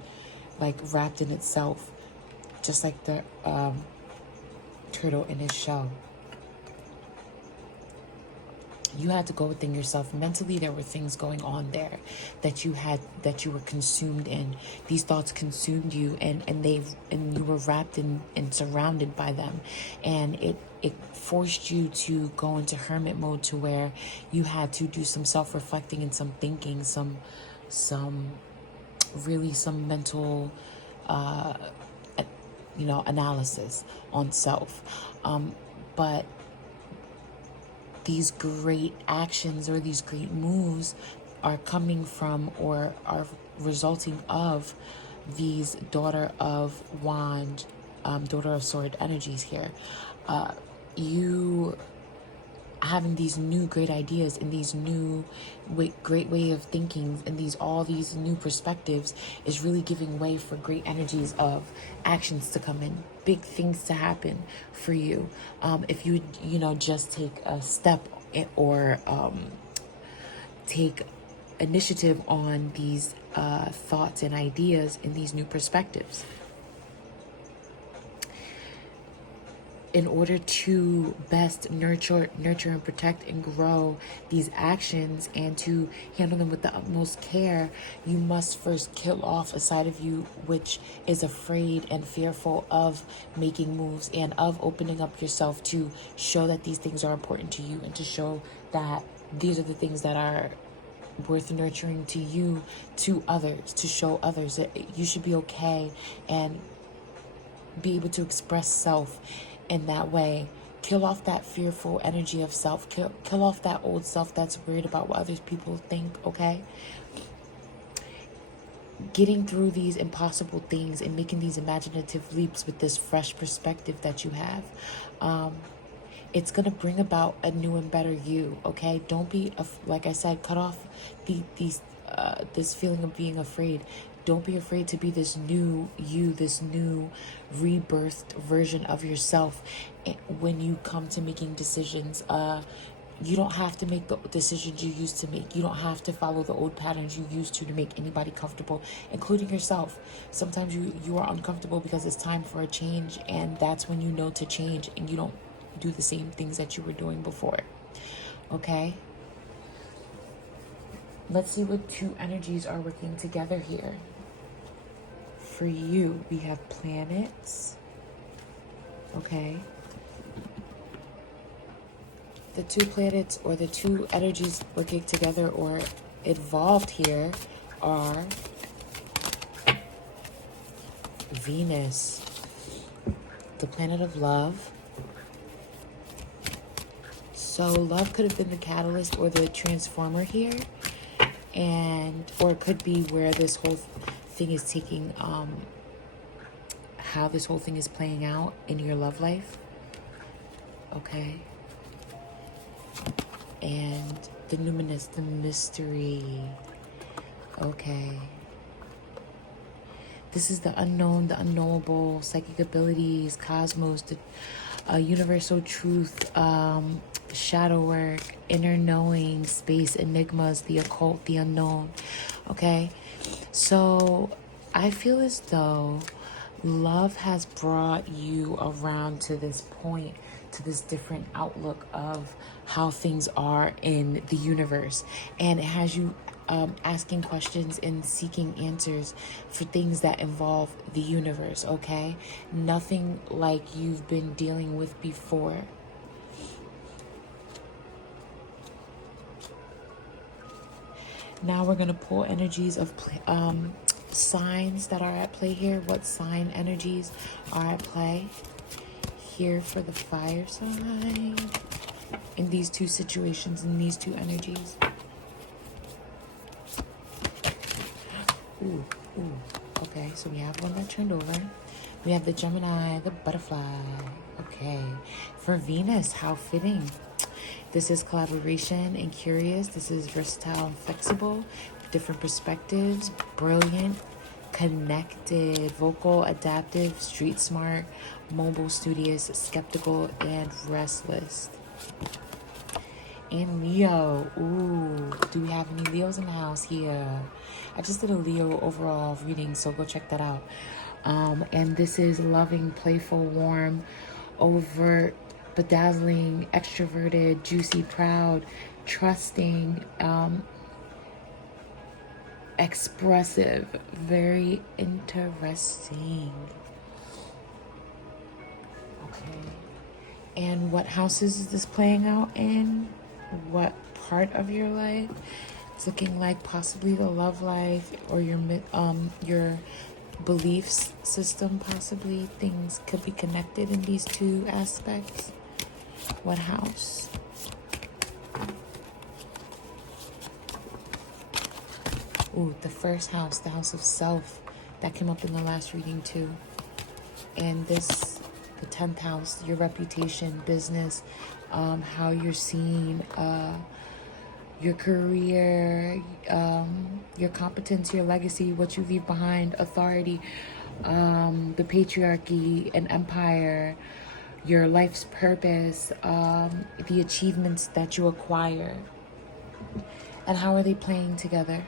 like wrapped in itself, just like the turtle in its shell. You had to go within yourself. Mentally, there were things going on there that you were consumed in. These thoughts consumed you, and you were wrapped in and surrounded by them. And it forced you to go into hermit mode, to where you had to do some self-reflecting and some thinking, some mental analysis on self. But these great actions or these great moves are coming from, or are resulting of, these daughter of wand, daughter of sword energies here. You having these new great ideas and these new great way of thinking, and all these new perspectives is really giving way for great energies of actions to come in, big things to happen for you. If you just take a step or take initiative on these thoughts and ideas and these new perspectives, in order to best nurture and protect and grow these actions, and to handle them with the utmost care, you must first kill off a side of you which is afraid and fearful of making moves, and of opening up yourself to show that these things are important to you, and to show that these are the things that are worth nurturing to you, to others, to show others that you should be okay and be able to express self in that way. Kill off that fearful energy of self. Kill off that old self that's worried about what other people think, okay? Getting through these impossible things and making these imaginative leaps with this fresh perspective that you have, it's going to bring about a new and better you, okay? Don't be, like I said, cut off this feeling of being afraid. Don't be afraid to be this new you, this new rebirthed version of yourself. When you come to making decisions, you don't have to make the decisions you used to make. You don't have to follow the old patterns you used to make anybody comfortable, including yourself. Sometimes you are uncomfortable because it's time for a change, and that's when you know to change, and you don't do the same things that you were doing before, okay? Let's see what two energies are working together here. For you, we have planets, okay? The two planets, or the two energies working together or involved here, are Venus, the planet of love. So love could have been the catalyst or the transformer here, or it could be where this whole thing is taking, how this whole thing is playing out in your love life, okay? And the Numinous, the mystery, okay? This is the unknown, the unknowable, psychic abilities, cosmos, the universal truth, shadow work, inner knowing, space, enigmas, the occult, the unknown, okay? So I feel as though love has brought you around to this point, to this different outlook of how things are in the universe, and it has you asking questions and seeking answers for things that involve the universe, okay? Nothing like you've been dealing with before. Now we're going to pull energies of signs that are at play here. What sign energies are at play here for the fire sign in these two situations, in these two energies? Ooh. Okay, so we have one that turned over. We have the Gemini, the butterfly. Okay, for Venus, how fitting. This is collaboration and curious. This is versatile and flexible, different perspectives, brilliant, connected, vocal, adaptive, street smart, mobile, studious, skeptical, and restless. And Leo. Ooh, do we have any Leos in the house here? I just did a Leo overall reading, so go check that out. And this is loving, playful, warm, overt, bedazzling, extroverted, juicy, proud, trusting, expressive, very interesting. Okay. And what houses is this playing out in? What part of your life? It's looking like possibly the love life or your beliefs system, possibly. Things could be connected in these two aspects. What house? Ooh, the first house, the house of self. That came up in the last reading too. And this, the 10th house, your reputation, business, how you're seen, your career, your competence, your legacy, what you leave behind, authority, the patriarchy, an empire, your life's purpose, the achievements that you acquire, and how are they playing together?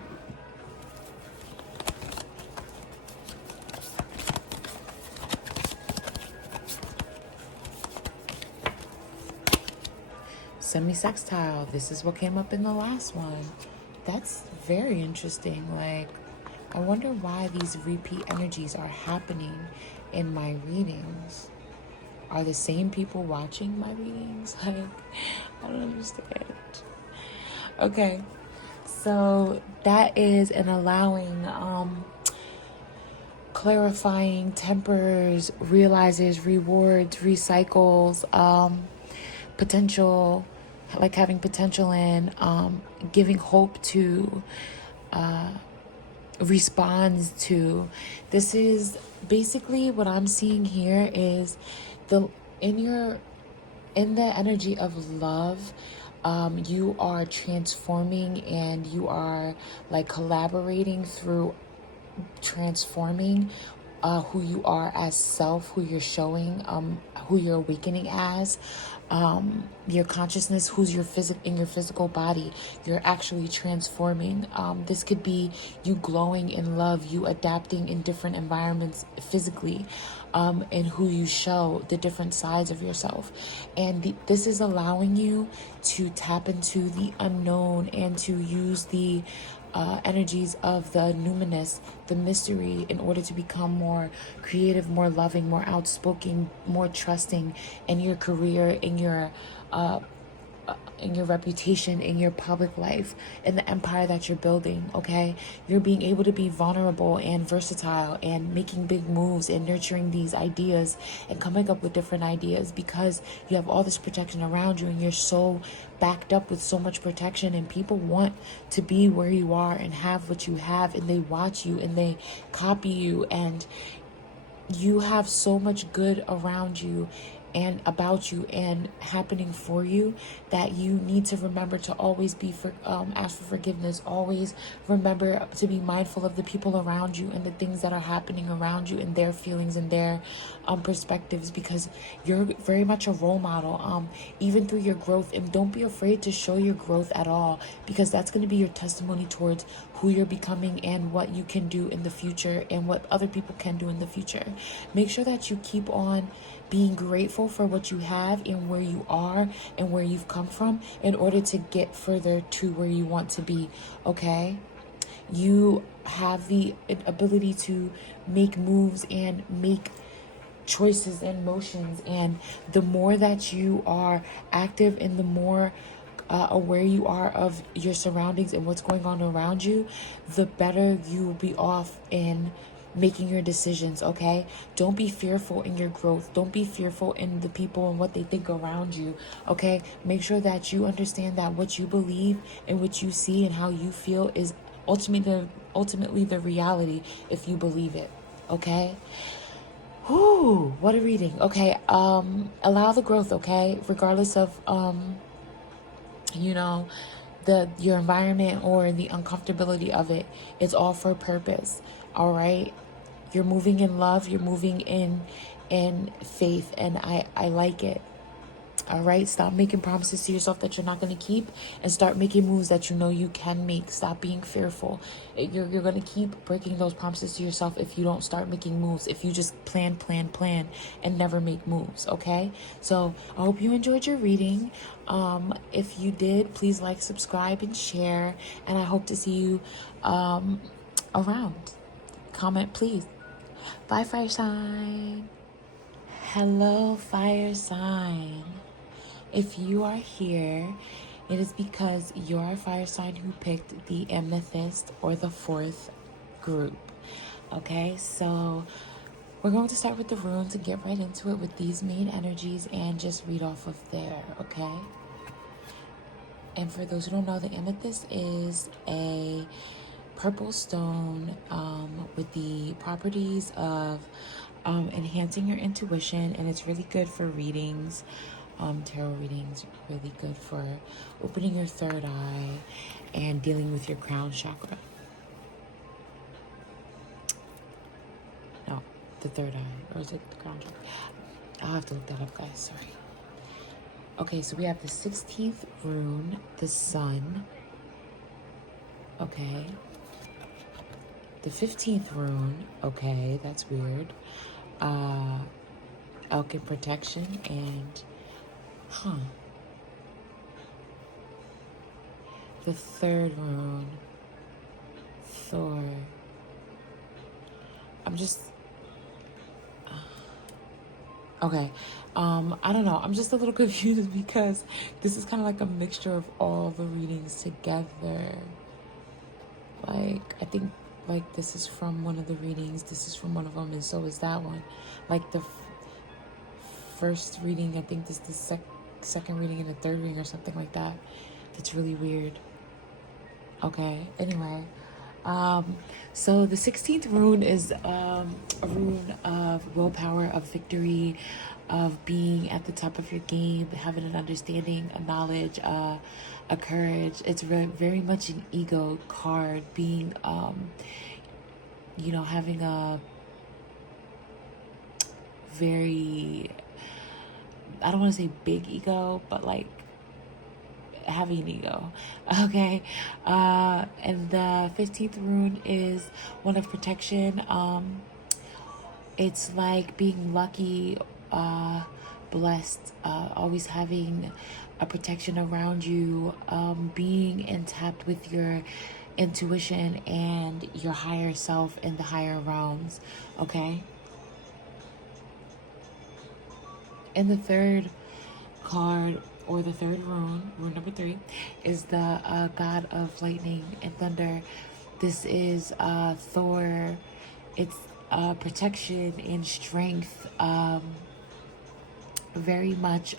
Semi-sextile. This is what came up in the last one. That's very interesting. Like, I wonder why these repeat energies are happening in my readings. Are the same people watching my readings? Like, I don't understand. Okay, so that is an allowing, clarifying, tempers, realizes, rewards, recycles, potential, like having potential in, giving hope to, responds to. This is basically what I'm seeing here is in the energy of love, you are transforming and you are like collaborating through transforming who you are as self, who you're showing, who you're awakening as, your consciousness, who's in your physical body. You're actually transforming. This could be you glowing in love, you adapting in different environments physically, and who you show, the different sides of yourself. And this is allowing you to tap into the unknown and to use the energies of the numinous, the mystery, in order to become more creative, more loving, more outspoken, more trusting in your career, in your reputation, in your public life, in the empire that you're building. Okay, you're being able to be vulnerable and versatile and making big moves and nurturing these ideas and coming up with different ideas because you have all this protection around you and you're so backed up with so much protection, and people want to be where you are and have what you have, and they watch you and they copy you, and you have so much good around you and about you and happening for you that you need to remember to always be ask for forgiveness. Always remember to be mindful of the people around you and the things that are happening around you and their feelings and their perspectives, because you're very much a role model, even through your growth. And don't be afraid to show your growth at all, because that's going to be your testimony towards who you're becoming and what you can do in the future and what other people can do in the future. Make sure that you keep on being grateful for what you have and where you are and where you've come from in order to get further to where you want to be. Okay, you have the ability to make moves and make choices and motions, and the more that you are active and the more aware you are of your surroundings and what's going on around you, the better you will be off in making your decisions. Okay, don't be fearful in your growth. Don't be fearful in the people and what they think around you. Okay, make sure that you understand that what you believe and what you see and how you feel is ultimately the reality if you believe it. Okay. Whoo, what a reading. Okay, allow the growth. Okay, regardless of your environment or the uncomfortability of it, it's all for a purpose. All right, you're moving in love, you're moving in faith, and I like it. All right, stop making promises to yourself that you're not going to keep, and start making moves that you know you can make. Stop being fearful. You're going to keep breaking those promises to yourself if you don't start making moves, if you just plan, and never make moves, okay? So I hope you enjoyed your reading. If you did, please like, subscribe, and share, and I hope to see you around. Comment, please. Bye, fire sign. Hello, fire sign. If you are here, it is because you're a fire sign who picked the Amethyst or the 4th group. Okay, so we're going to start with the runes and get right into it with these main energies and just read off of there, okay? And for those who don't know, the Amethyst is a purple stone with the properties of enhancing your intuition, and it's really good for readings. Tarot readings, really good for opening your third eye and dealing with your crown chakra. No, the third eye, or is it the crown chakra? I'll have to look that up, guys, sorry. Okay, so we have the 16th rune, the sun. Okay. The 15th rune, okay, that's weird. Elkin protection and the 3rd rune, Thor. I'm just okay. I don't know. I'm just a little confused because this is kind of like a mixture of all the readings together. Like, I think like this is from one of the readings, this is from one of them, and so is that one. Like the first reading, I think this is the second reading and the third reading or something like that. That's really weird. Okay, anyway. So the 16th rune is a rune of willpower, of victory, of being at the top of your game, having an understanding, a knowledge, a courage. It's very much an ego card, being, you know, having a very, I don't want to say big ego, but like having an ego. Okay. And the 15th rune is one of protection. It's like being lucky, blessed, always having a protection around you, being in tap with your intuition and your higher self in the higher realms. Okay. And the third card, or the third rune, rune number 3, is the god of lightning and thunder. This is Thor. It's protection and strength. Very much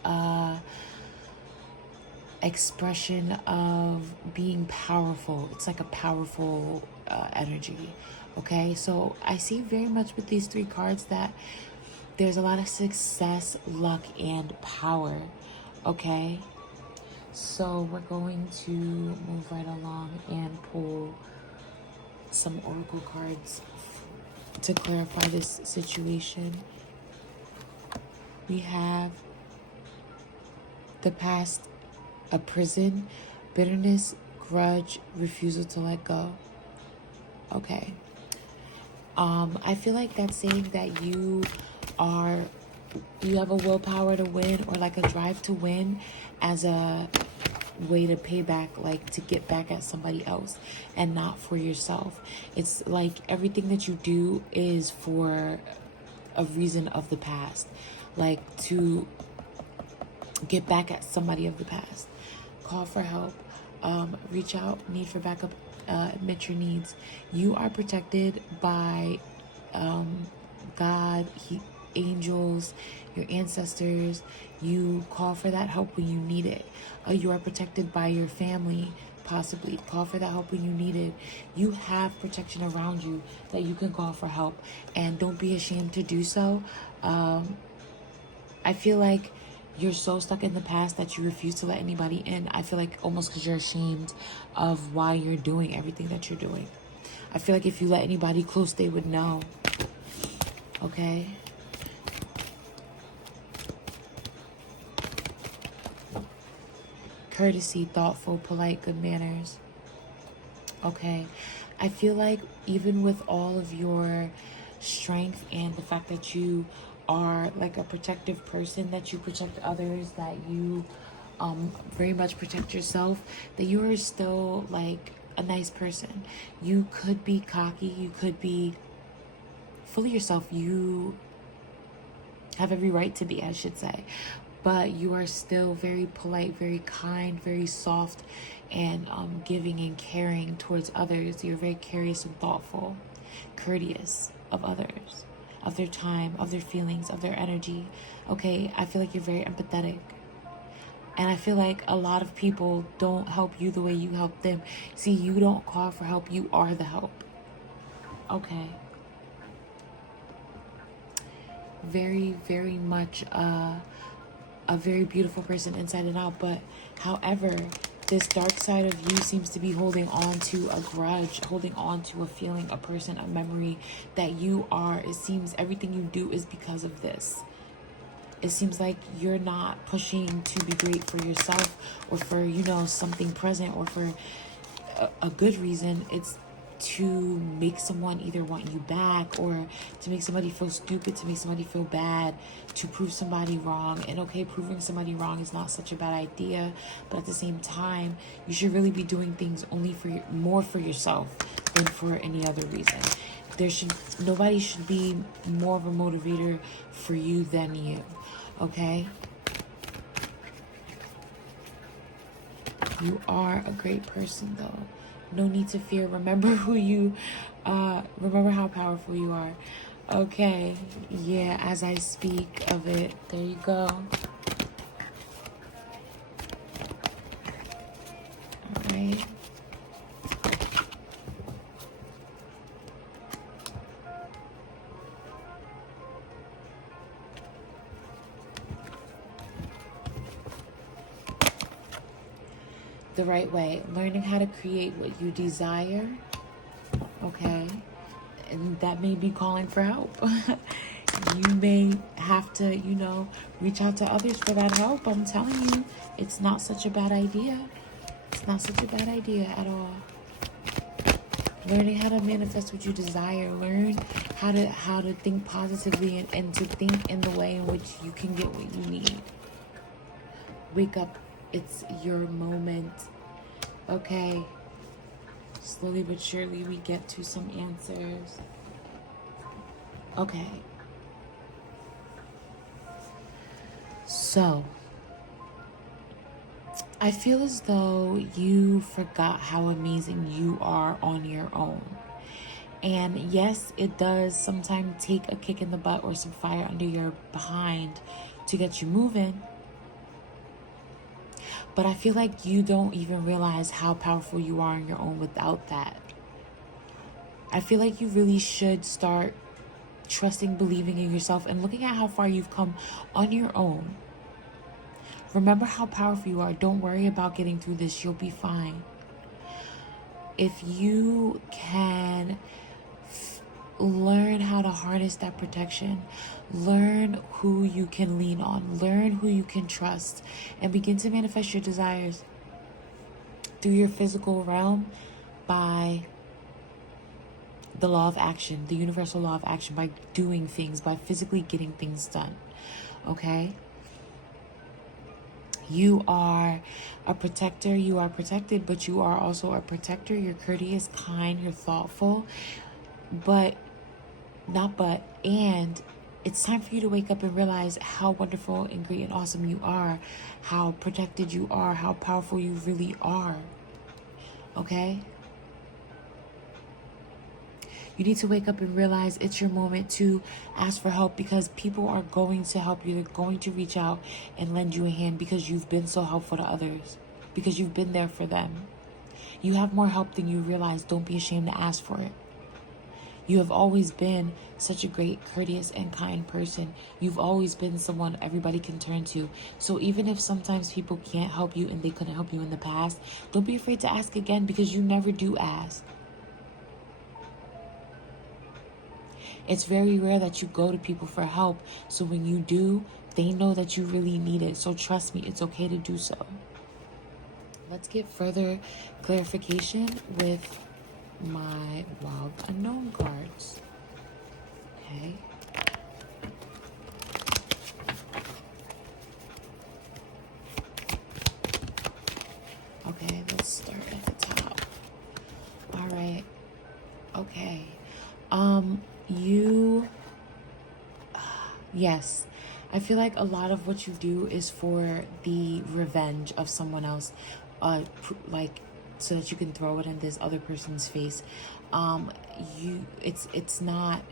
expression of being powerful. It's like a powerful energy. Okay, so I see very much with these 3 cards that there's a lot of success, luck, and power. Okay, so we're going to move right along and pull some oracle cards to clarify this situation. We have the past, a prison, bitterness, grudge, refusal to let go. Okay. I feel like that's saying that you have a willpower to win, or like a drive to win as a way to pay back, like to get back at somebody else and not for yourself. It's like everything that you do is for a reason of the past, like to get back at somebody of the past. Call for help, reach out, need for backup, admit your needs. You are protected by God, angels, your ancestors. You call for that help when you need it. You are protected by your family, possibly. Call for that help when you need it. You have protection around you that you can call for help, and don't be ashamed to do so. I feel like you're so stuck in the past that you refuse to let anybody in. I feel like almost because you're ashamed of why you're doing everything that you're doing. I feel like if you let anybody close, they would know. Okay? Courtesy, thoughtful, polite, good manners. Okay? I feel like even with all of your strength and the fact that you are like a protective person, that you protect others, that you very much protect yourself, that you are still like a nice person. You could be cocky, you could be fully yourself, you have every right to be, I should say, but you are still very polite, very kind, very soft, and giving and caring towards others. You're very curious and thoughtful, courteous of others, of their time, of their feelings, of their energy. Okay, I feel like you're very empathetic. And I feel like a lot of people don't help you the way you help them. See, you don't call for help, you are the help. Okay. Very, very much a very beautiful person inside and out. But however, this dark side of you seems to be holding on to a grudge, holding on to a feeling, a person, a memory that you are. It seems everything you do is because of this. It seems like you're not pushing to be great for yourself or for, you know, something present or for a good reason. It's to make someone either want you back or to make somebody feel stupid, to make somebody feel bad, to prove somebody wrong. And okay, proving somebody wrong is not such a bad idea, but at the same time, you should really be doing things only for more for yourself than for any other reason. Nobody should be more of a motivator for you than you. Okay? You are a great person, though. No need to fear. Remember remember how powerful you are. Okay. Yeah, as I speak of it, there you go. All right. The right way, learning how to create what you desire. Okay, and that may be calling for help. You may have to, you know, reach out to others for that help. I'm telling you, it's not such a bad idea. It's not such a bad idea at all. Learning how to manifest what you desire. Learn how to think positively and to think in the way in which you can get what you need. Wake up. It's your moment. Okay. Slowly but surely we get to some answers. Okay. So, I feel as though you forgot how amazing you are on your own. And yes, it does sometimes take a kick in the butt or some fire under your behind to get you moving. But I feel like you don't even realize how powerful you are on your own without that. I feel like you really should start trusting, believing in yourself, and looking at how far you've come on your own. Remember how powerful you are. Don't worry about getting through this. You'll be fine. If you can learn how to harness that protection, learn who you can lean on, learn who you can trust, and begin to manifest your desires through your physical realm by the law of action, the universal law of action, by doing things, by physically getting things done. Okay? You are a protector, you are protected, but you are also a protector. You're courteous, kind, you're thoughtful, and it's time for you to wake up and realize how wonderful and great and awesome you are, how protected you are, how powerful you really are. Okay? You need to wake up and realize it's your moment to ask for help, because people are going to help you. They're going to reach out and lend you a hand because you've been so helpful to others, because you've been there for them. You have more help than you realize. Don't be ashamed to ask for it. You have always been such a great, courteous, and kind person. You've always been someone everybody can turn to. So even if sometimes people can't help you and they couldn't help you in the past, don't be afraid to ask again, because you never do ask. It's very rare that you go to people for help. So when you do, they know that you really need it. So trust me, it's okay to do so. Let's get further clarification with my wild unknown cards. Okay. Okay, let's start at the top. All right. Okay. Yes. I feel like a lot of what you do is for the revenge of someone else, like so that you can throw it in this other person's face. It's not.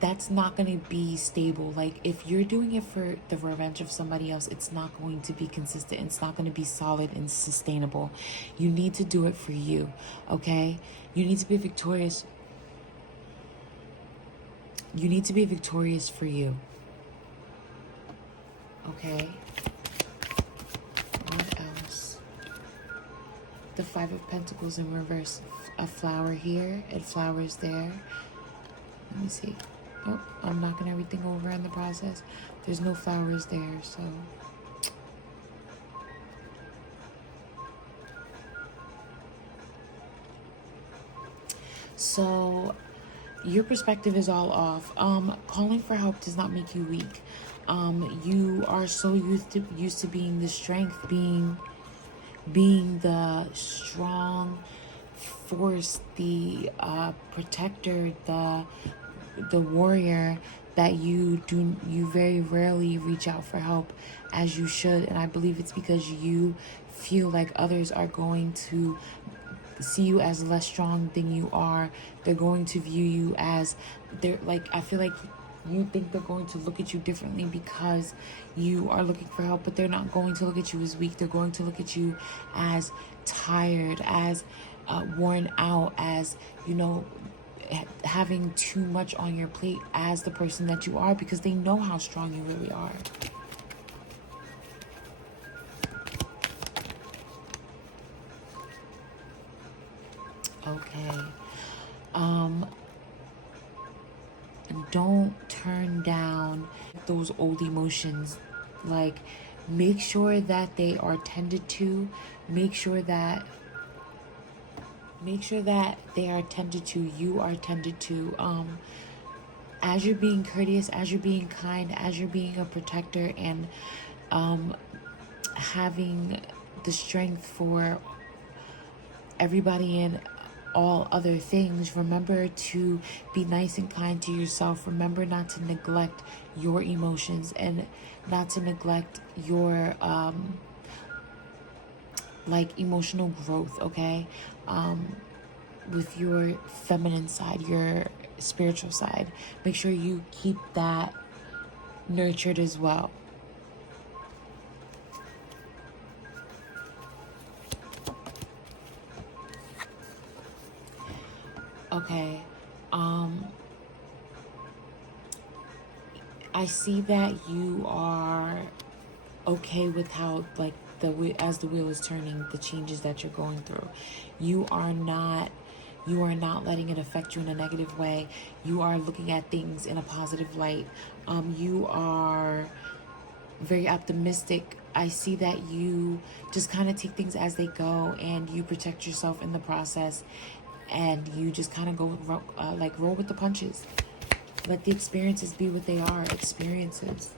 That's not going to be stable. Like, if you're doing it for the revenge of somebody else, it's not going to be consistent. It's not going to be solid and sustainable. You need to do it for you, okay? You need to be victorious. You need to be victorious for you. Okay. What else? The Five of Pentacles in reverse. A flower here. It flowers there. Let me see. Oh, I'm knocking everything over in the process. There's no flowers there, so. So, your perspective is all off. Calling for help does not make you weak. You are so used to being the strength, being the strong force, the protector, the warrior, that you very rarely reach out for help as you should. And I believe it's because you feel like others are going to see you as less strong than you are. They're going to view you as, I feel like you think they're going to look at you differently because you are looking for help, but they're not going to look at you as weak. They're going to look at you as tired, as worn out, as, having too much on your plate as the person that you are, because they know how strong you really are. Okay. Don't turn down those old emotions. Like, make sure that they are tended to. Make sure that they are tended to. You are tended to. As you're being courteous, as you're being kind, as you're being a protector, and having the strength for everybody and all other things, remember to be nice and kind to yourself. Remember not to neglect your emotions and not to neglect your emotional growth, okay? With your feminine side, your spiritual side, make sure you keep that nurtured as well. Okay, I see that you are okay with how, as the wheel is turning, the changes that you're going through. You are not letting it affect you in a negative way. You are looking at things in a positive light. You are very optimistic. I see that you just kind of take things as they go, and you protect yourself in the process. And you just kind of go roll with the punches. Let the experiences be what they are, experiences.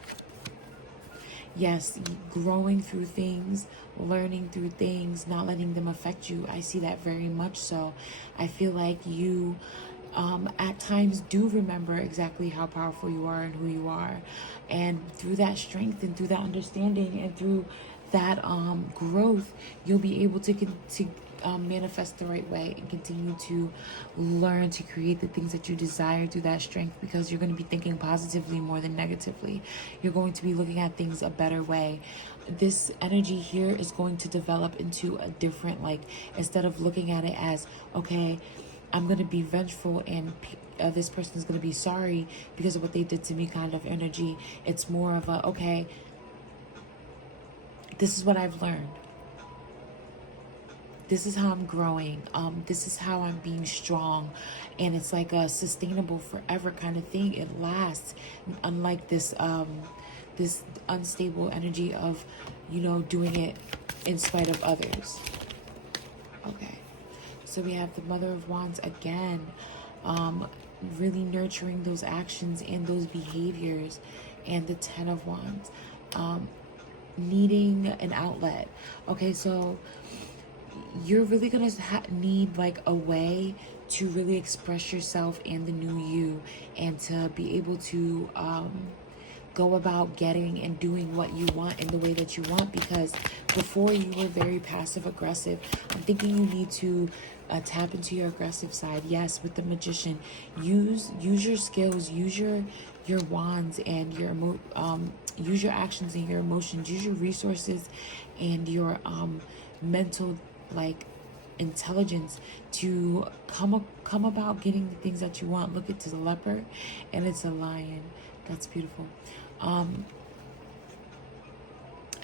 Yes, growing through things, learning through things, not letting them affect you. I see that very much so. I feel like you at times do remember exactly how powerful you are and who you are. And through that strength and through that understanding and through that growth, you'll be able to manifest the right way and continue to learn to create the things that you desire through that strength, because you're going to be thinking positively more than negatively. You're going to be looking at things a better way. This energy here is going to develop into a different, instead of looking at it as, okay, I'm going to be vengeful and this person is going to be sorry because of what they did to me kind of energy. It's more of a, okay, this is what I've learned. This is how I'm growing. This is how I'm being strong. And it's like a sustainable forever kind of thing. It lasts, unlike this this unstable energy of, you know, doing it in spite of others. Okay. So we have the Mother of Wands again. Really nurturing those actions and those behaviors. And the Ten of Wands. Needing an outlet. Okay, so you're really gonna need like a way to really express yourself and the new you, and to be able to go about getting and doing what you want in the way that you want, because before you were very passive aggressive. I'm thinking you need to tap into your aggressive side. Yes, with the Magician, use your skills, use your wands and your use your actions and your emotions, use your resources and your mental like intelligence to come about getting the things that you want. Look, it's a leopard and it's a lion. That's beautiful. I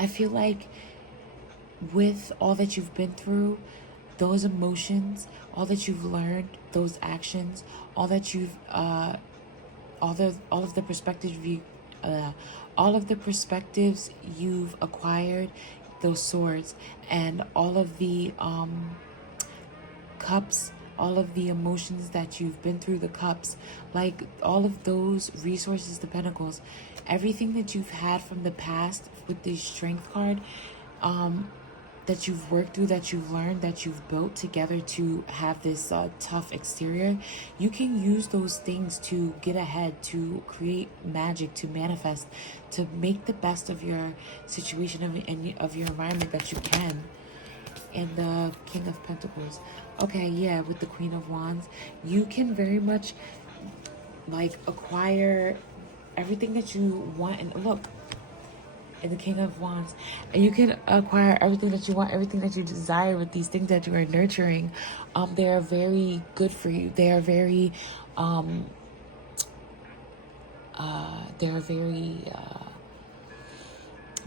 feel like with all that you've been through, those emotions, all that you've learned, those actions, all that you've all of the perspectives you've acquired, those swords, and all of the cups, all of the emotions that you've been through, the cups, like all of those resources, the pentacles, everything that you've had from the past with the strength card, that you've worked through, that you've learned, that you've built together to have this tough exterior, you can use those things to get ahead, to create magic, to manifest, to make the best of your situation and of your environment that you can. And the King of Pentacles. Okay, yeah, with the Queen of Wands, you can very much like acquire everything that you want. And look, in the King of Wands, and you can acquire everything that you want, everything that you desire with these things that you are nurturing. They are very good for you. They are very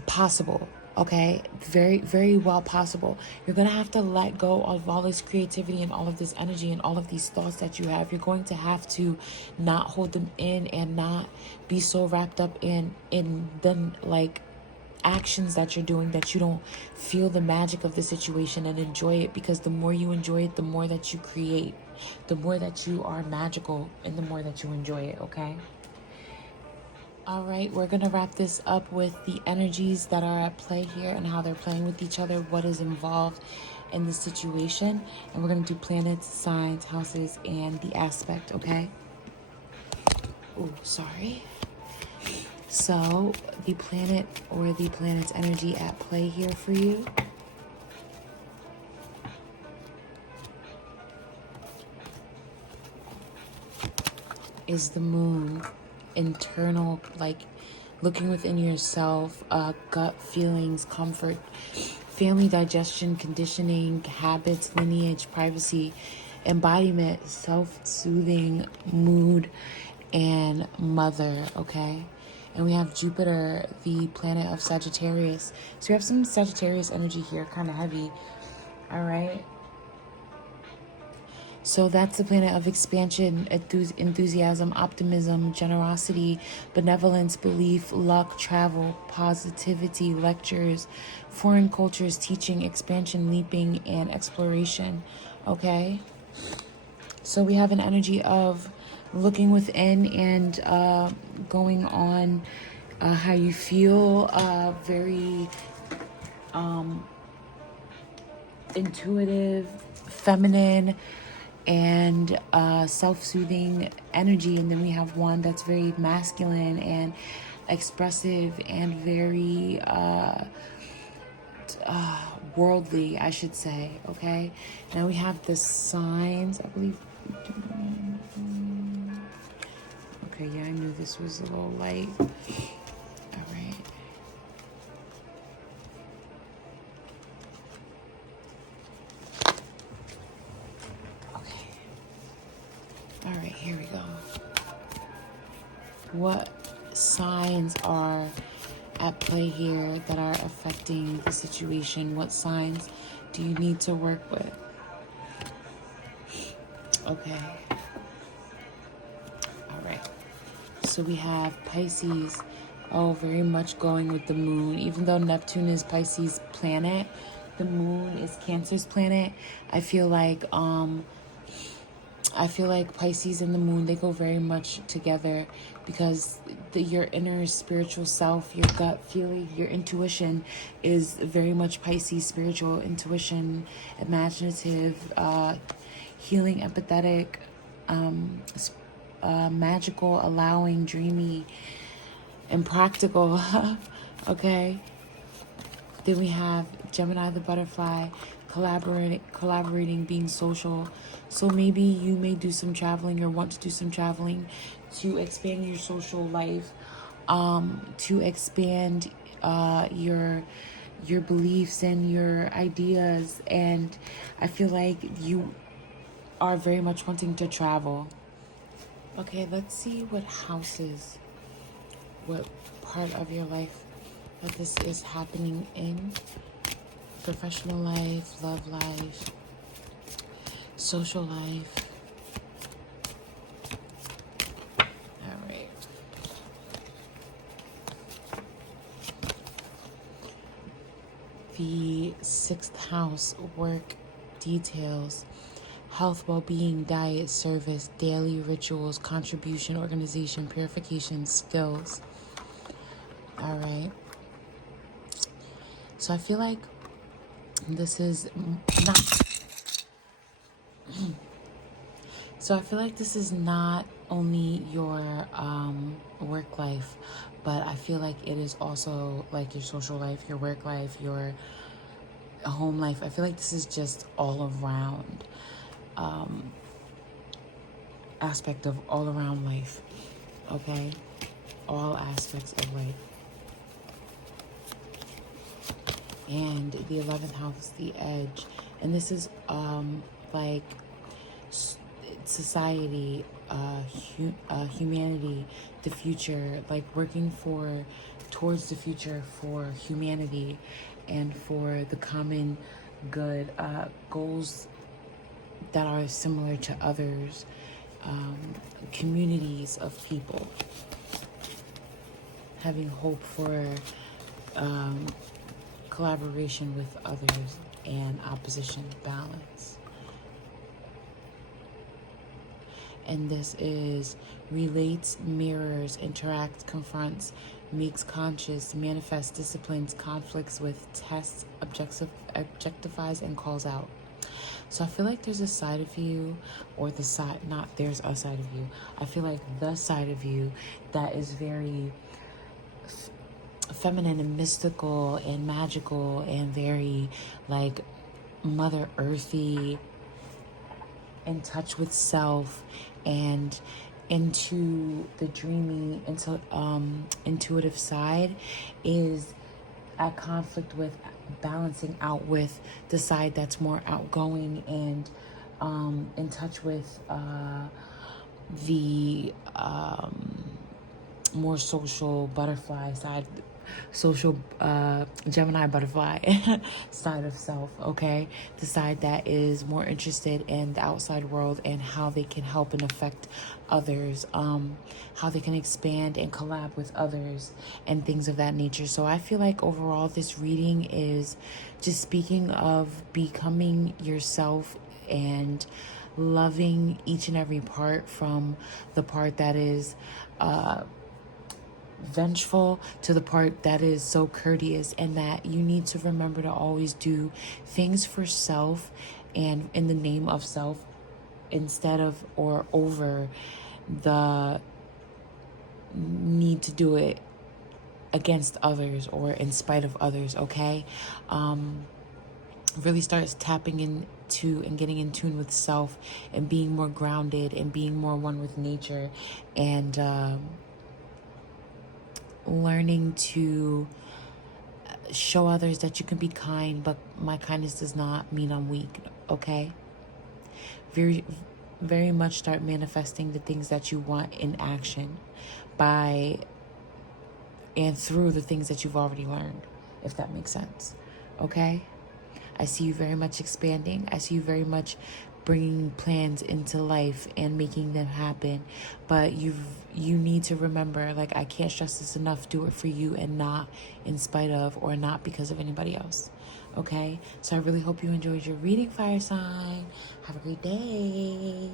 possible. Okay, very, very well possible. You're gonna have to let go of all this creativity and all of this energy and all of these thoughts that you have. You're going to have to not hold them in and not be so wrapped up in the like actions that you're doing that you don't feel the magic of the situation and enjoy it. Because the more you enjoy it, the more that you create, the more that you are magical, and the more that you enjoy it. Okay. All right, we're going to wrap this up with the energies that are at play here and how they're playing with each other, what is involved in the situation. And we're going to do planets, signs, houses, and the aspect, okay? Oh, sorry. So, the planet or the planet's energy at play here for you is the moon. Internal, like looking within yourself, gut feelings, comfort, family, digestion, conditioning, habits, lineage, privacy, embodiment, self-soothing, mood, and mother. Okay. And we have Jupiter, the planet of Sagittarius. So we have some Sagittarius energy here, kind of heavy. All right. So that's the planet of expansion, enthusiasm, optimism, generosity, benevolence, belief, luck, travel, positivity, lectures, foreign cultures, teaching, expansion, leaping, and exploration. Okay? So we have an energy of looking within and going on how you feel, very intuitive, feminine, and self-soothing energy. And then we have one that's very masculine and expressive and very worldly, I should say. Okay, now we have the signs, I believe. Okay, yeah, I knew this was a little light. All right. All right, here we go. What signs are at play here that are affecting the situation? What signs do you need to work with? Okay. All right. So we have Pisces. Oh, very much going with the moon. Even though Neptune is Pisces planet, the moon is Cancer's planet. I feel like Pisces and the moon, they go very much together, because your inner spiritual self, your gut feeling, your intuition is very much Pisces. Spiritual intuition, imaginative, healing, empathetic, magical, allowing, dreamy, and practical. Okay. Then we have Gemini the butterfly, collaborating, being social. So maybe you may do some traveling or want to do some traveling to expand your social life, to expand your beliefs and your ideas. And I feel like you are very much wanting to travel. Okay, let's see what houses, what part of your life that this is happening in. Professional life, love life, social life. All right. The 6th house, work, details, health, well-being, diet, service, daily rituals, contribution, organization, purification, skills. All right. So I feel like this is not... So I feel like this is not only your work life, but I feel like it is also like your social life, your work life, your home life. I feel like this is just all around aspect of all around life. Okay? All aspects of life. And the 11th house, the edge. And this is like society, humanity, the future, like working towards the future for humanity and for the common good, goals that are similar to others, communities of people, having hope for collaboration with others and opposition, balance. And this is relates, mirrors, interacts, confronts, makes conscious, manifests, disciplines, conflicts with, tests, objectifies, and calls out. So I feel like there's a side of you, or the side, not there's a side of you. I feel like the side of you that is very feminine and mystical and magical and very like Mother Earthy, in touch with self and into the dreamy, intuitive side, is at conflict with balancing out with the side that's more outgoing and in touch with the more social butterfly side, social Gemini butterfly side of self. Okay, the side that is more interested in the outside world and how they can help and affect others, how they can expand and collab with others and things of that nature. So I feel like overall this reading is just speaking of becoming yourself and loving each and every part, from the part that is vengeful to the part that is so courteous, and that you need to remember to always do things for self and in the name of self, instead of or over the need to do it against others or in spite of others. Okay, really starts tapping into and getting in tune with self and being more grounded and being more one with nature, and learning to show others that you can be kind, but my kindness does not mean I'm weak. Okay, very very much start manifesting the things that you want in action by and through the things that you've already learned, if that makes sense. Okay? I see you very much expanding. I see you very much bringing plans into life and making them happen. But you need to remember, like, I can't stress this enough, do it for you and not in spite of or not because of anybody else. Okay? So I really hope you enjoyed your reading, fire sign. Have a great day.